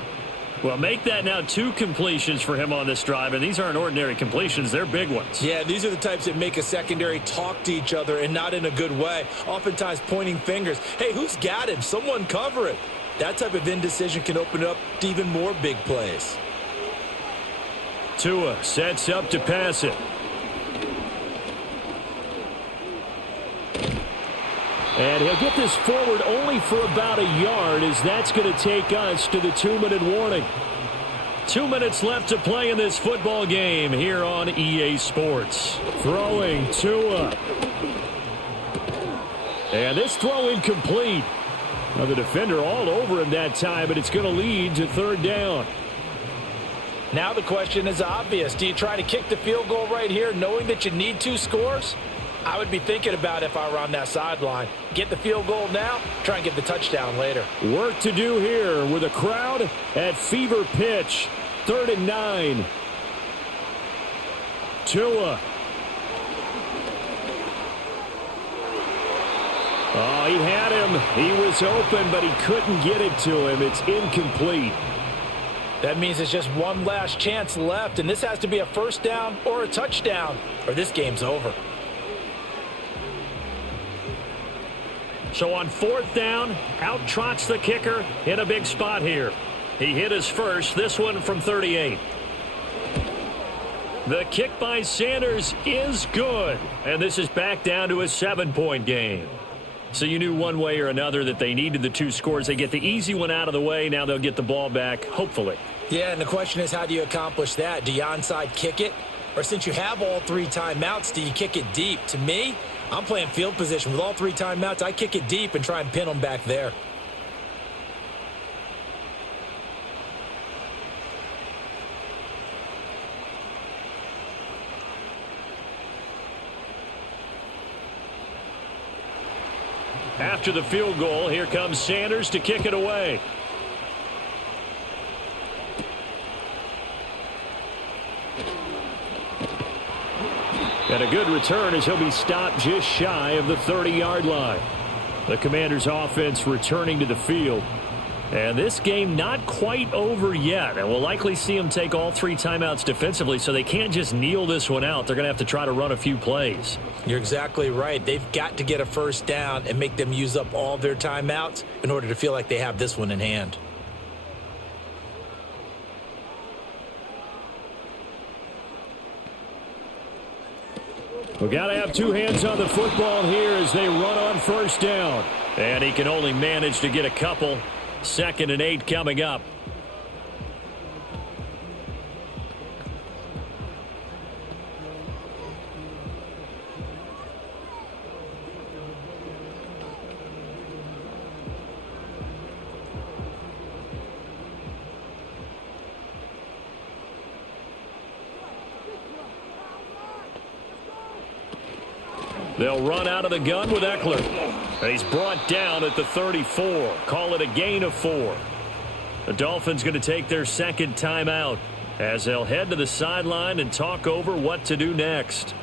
Well, make that now 2 completions for him on this drive, and these aren't ordinary completions. They're big ones. Yeah, these are the types that make a secondary talk to each other and not in a good way. Oftentimes pointing fingers. Hey, who's got him? Someone cover it. That type of indecision can open up to even more big plays. Tua sets up to pass it. And he'll get this forward only for about a yard, as that's going to take us to the 2-minute warning. 2 minutes left to play in this football game here on EA Sports. Throwing Tua. And this throw incomplete. Well, the defender all over him that time, but it's going to lead to third down. Now the question is obvious. Do you try to kick the field goal right here knowing that you need 2 scores? I would be thinking about it if I were on that sideline. Get the field goal now, try and get the touchdown later. Work to do here with a crowd at fever pitch. 3rd and 9. Tua. Oh, he had him. He was open, but he couldn't get it to him. It's incomplete. That means it's just one last chance left, and this has to be a first down or a touchdown, or this game's over. So on 4th down, out trots the kicker in a big spot here. He hit his first, this one from 38. The kick by Sanders is good, and this is back down to a 7-point game. So you knew one way or another that they needed the 2 scores. They get the easy one out of the way. Now they'll get the ball back, hopefully. Yeah, and the question is, how do you accomplish that? Do you onside kick it? Or since you have all 3 timeouts, do you kick it deep? To me, I'm playing field position. With all 3 timeouts, I kick it deep and try and pin them back there. After the field goal, here comes Sanders to kick it away. And a good return as he'll be stopped just shy of the 30-yard line. The Commanders' offense returning to the field. And this game not quite over yet. And we'll likely see them take all 3 timeouts defensively, so they can't just kneel this one out. They're going to have to try to run a few plays. You're exactly right. They've got to get a first down and make them use up all their timeouts in order to feel like they have this one in hand. We've got to have 2 hands on the football here as they run on first down. And he can only manage to get a couple. 2nd and 8 coming up. They'll run out of the gun with Eckler. He's brought down at the 34. Call it a gain of 4. The Dolphins going to take their 2nd timeout as they'll head to the sideline and talk over what to do next.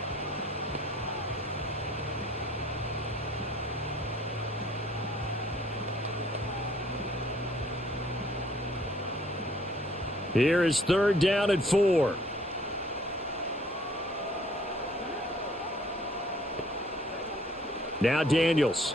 Here is 3rd down and 4. Now Daniels.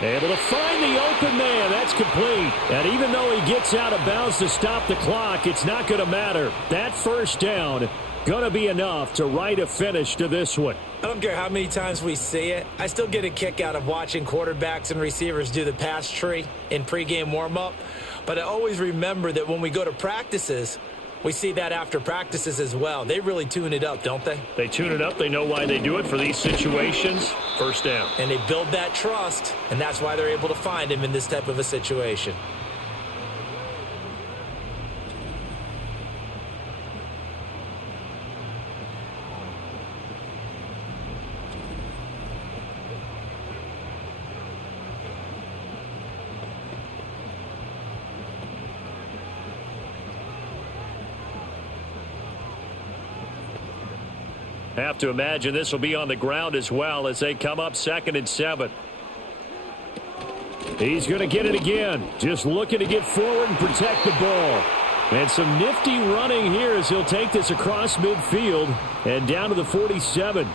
Able to find the open man. That's complete. And even though he gets out of bounds to stop the clock, it's not going to matter. That first down going to be enough to write a finish to this one. I don't care how many times we see it. I still get a kick out of watching quarterbacks and receivers do the pass tree in pregame warm-up. But I always remember that when we go to practices, we see that after practices as well. They really tune it up, don't they? They tune it up. They know why they do it for these situations. First down. And they build that trust, and that's why they're able to find him in this type of a situation. Have to imagine this will be on the ground as well as they come up 2nd and 7. He's going to get it again. Just looking to get forward and protect the ball. And some nifty running here as he'll take this across midfield and down to the 47.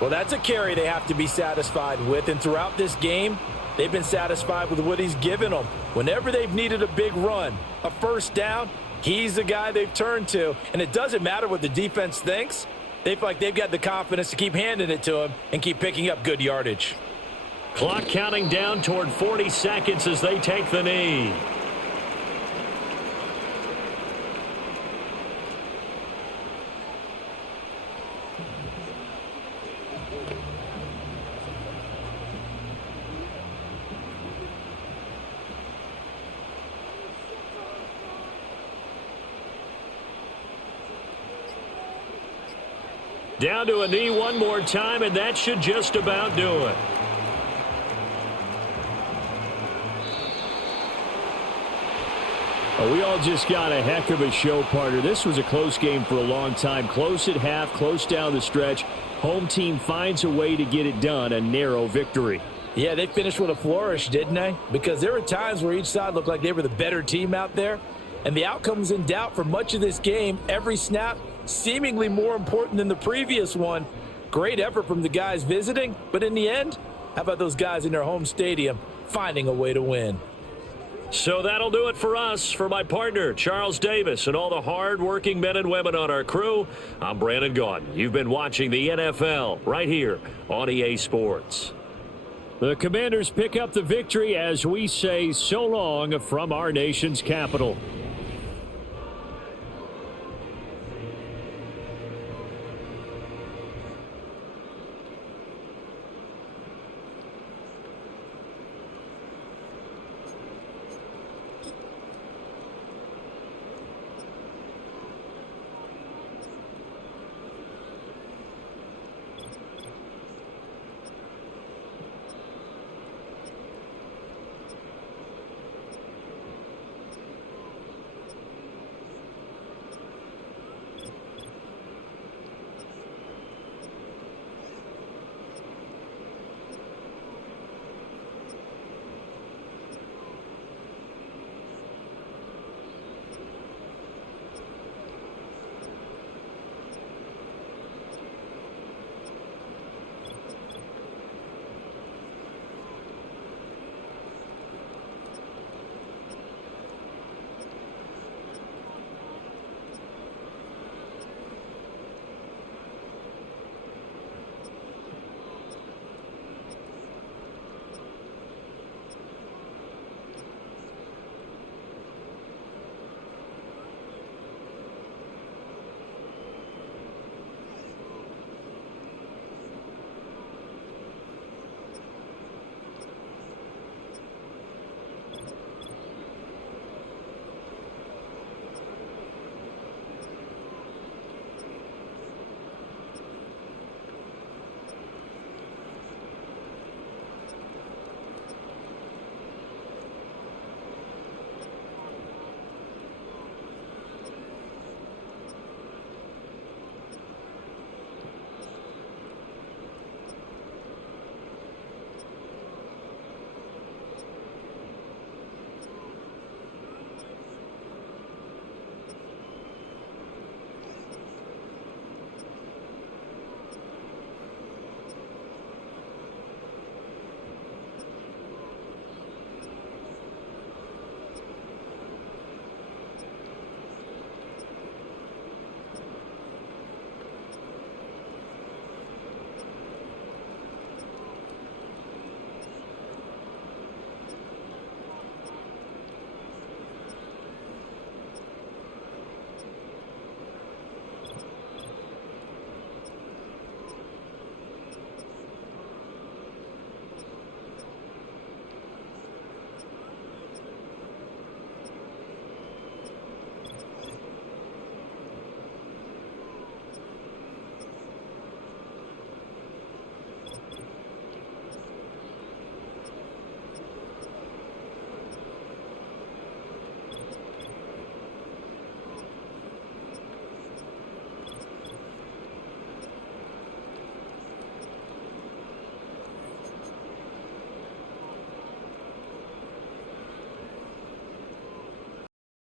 Well, that's a carry they have to be satisfied with. And throughout this game, they've been satisfied with what he's given them. Whenever they've needed a big run, a first down, he's the guy they've turned to. And it doesn't matter what the defense thinks. They feel like they've got the confidence to keep handing it to him and keep picking up good yardage. Clock counting down toward 40 seconds as they take the knee. Down to a knee one more time, and that should just about do it. We all just got a heck of a show, partner. This was a close game for a long time. Close at half, close down the stretch. Home team finds a way to get it done, a narrow victory. Yeah, they finished with a flourish, didn't they? Because there were times where each side looked like they were the better team out there, and the outcome was in doubt for much of this game. Every snap seemingly more important than the previous one. Great effort from the guys visiting, but in the end, how about those guys in their home stadium finding a way to win? So that'll do it for us. For my partner, Charles Davis, and all the hard-working men and women on our crew, I'm Brandon Gaudin. You've been watching the NFL right here on EA Sports. The Commanders pick up the victory as we say so long from our nation's capital.